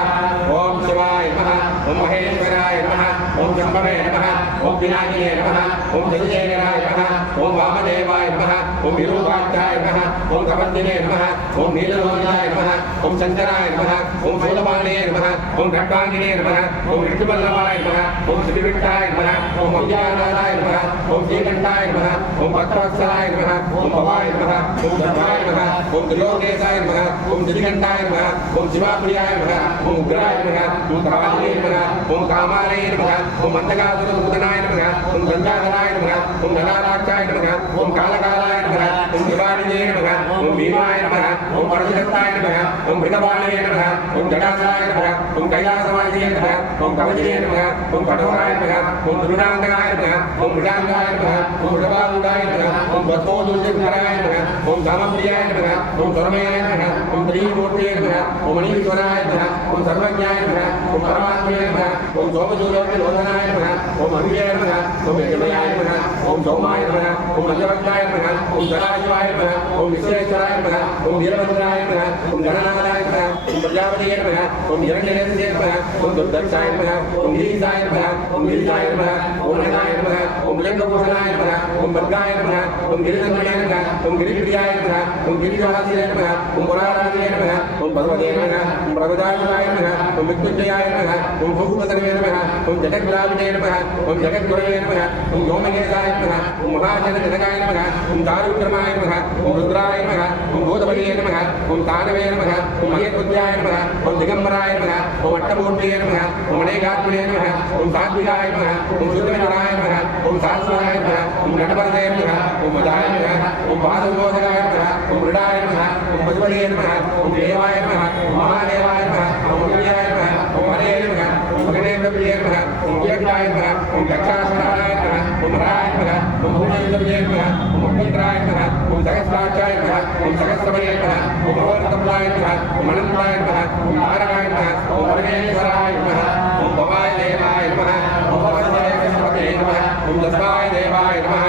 ओम शिवाय नमः ओम महेश्वराय नमः ओम शंभवे नमः ओम विनायके नमः ओम जगजेनाय नमः ओम वामदेवाय नमः ओम विरूपाक्षाय नमः ओम कपन्दिने नमः ओम नीललोचनाय नमः ओम शंकराय नमः ओम शूलपाणे नमः ओम खड्गांगिने नमः ओम ऋषिवल्लभाय नमः ओम श्रीविष्टाय नमः ओम अव्यानाय नमः ओम श्रीकंठाय नमः ओम भक्तवत्सलाय नमः ओम भवाय नमः ओम धर्माय नमः ओम त्रिलोकेशाय नमः ओम श्रीकंठाय नमः ओम शिवाप्रियाय नमः ओम उग्राय नमः ओम कामाय नमः ओम कामाय नमः ओम अंधकासुरभूतनाय नमः ओम गंगाधराय नमः ओम धनाराक्षाय नमः ओम कालकालाय नमः ओम शिवानिजे नमः ओम भीमाय नमः ओम परशुदत्ताय नमः ओम भृगवाणये नमः ओम जटाधराय नमः ओम कैलासवासिने नमः ओम कवचिने नमः ओम कठोराय नमः ओम दुर्गांगाय नमः ओम मृगांगाय नमः ओम मृगवारुडाय नमः ओम भस्मोदुर्जनराय नमः ओम धामप्रियाय नमः ओम धर्मयाय नमः ओम त्रिमूर्तये नमः ओम मणीश्वराय नमः ओम सर्वज्ञाय नमः ओम परमात्मने नमः ओम सोमसूर्योदनाय नमः ओम अभिजय नमः ओम यज्ञमयाय नमः ओम सोमाय नमः ओम पंचवक्ताय नमः ओम सदाशिवाय नमः ओम विश्वेश्वराय नमः ओम वीरभद्राय नमः ओम गणनाथाय नमः ओम प्रजापतये नमः ओम हिरण्यकेतुये नमः ओम दुर्दक्षाय नमः ओम गिरीशाय नमः ओम गिरिजाय नमः ओम नयनाय नमः ओम लिंगभूषणाय नमः ओम भद्राय नमः ओम गिरिधन्वने नमः ओम गिरिप्रियाय नमः ओम गिरिजवासिने नमः ओम पुराराजने नमः ओम भगवते नमः ओम प्रभुदाय नमः ओम मृत्युंजयाय नमः ओम भूपतये नमः ओम जगद्राविणे नमः ओम जगद्गुरवे नमः ओम योमकेशाय नमः ओम महाजनजनकाय नमः ओम दारुक्रमाय नमः ओम रुद्राय नमः ओम भूतपतये नमः ओम तानवे नमः ओम महेश्वराय नमः ओम दिगंबराय नमः ओम अट्टमूर्तये नमः ओम अनेकात्मने नमः ओम सात्विकाय नमः ओम शुद्धविनाय नमः ओम सात्विकाय नमः ओम नटवरदये नमः ओम मदाय नमः ओम पादुबोधकाय नमः ओम मृडाय नमः ओम पशुपतये नमः ओम देवाय नमः ओम महादेवाय नमः ओम विजयाय नमः ओम हरे नमः ओम भगदेवप्रिये नमः ओम यज्ञाय नमः ओम दक्षासुराय नमः ओम हराय नमः ओम भूमेन्द्रप्रिये नमः ओम उपद्राय नमः ओम सहस्राक्षाय नमः ओम सहस्रमये नमः ओम भगवन्तप्राय नमः ओम अनन्ताय नमः ओम नारायणाय नमः ओम परमेश्वराय नमः ओम भवाय देवाय नमः ओम भगवते नमः ओम दस्वाय देवाय नमः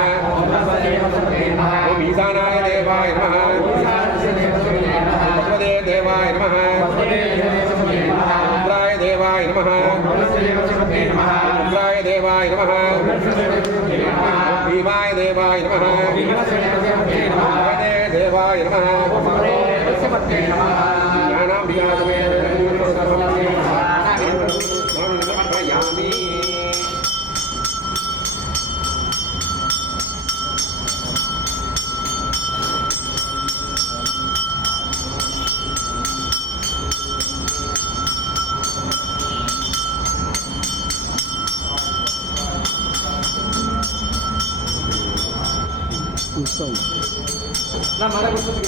ओम ईशानाय देवाय नमः भगवते देवाय नमः रुद्राय देवाय नमः रुद्राय देवाय नमः भीमाय देवाय नमः भगवते देवाय नमः సౌండ్ నా మన గుర్తుకి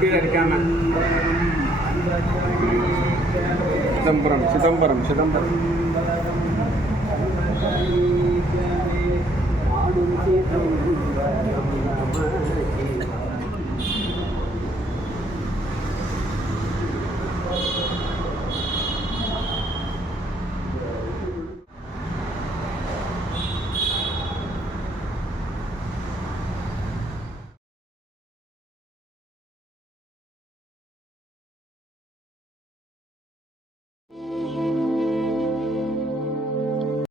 கீழே இருக்காம சிதம்பரம் சிதம்பரம் சிதம்பரம்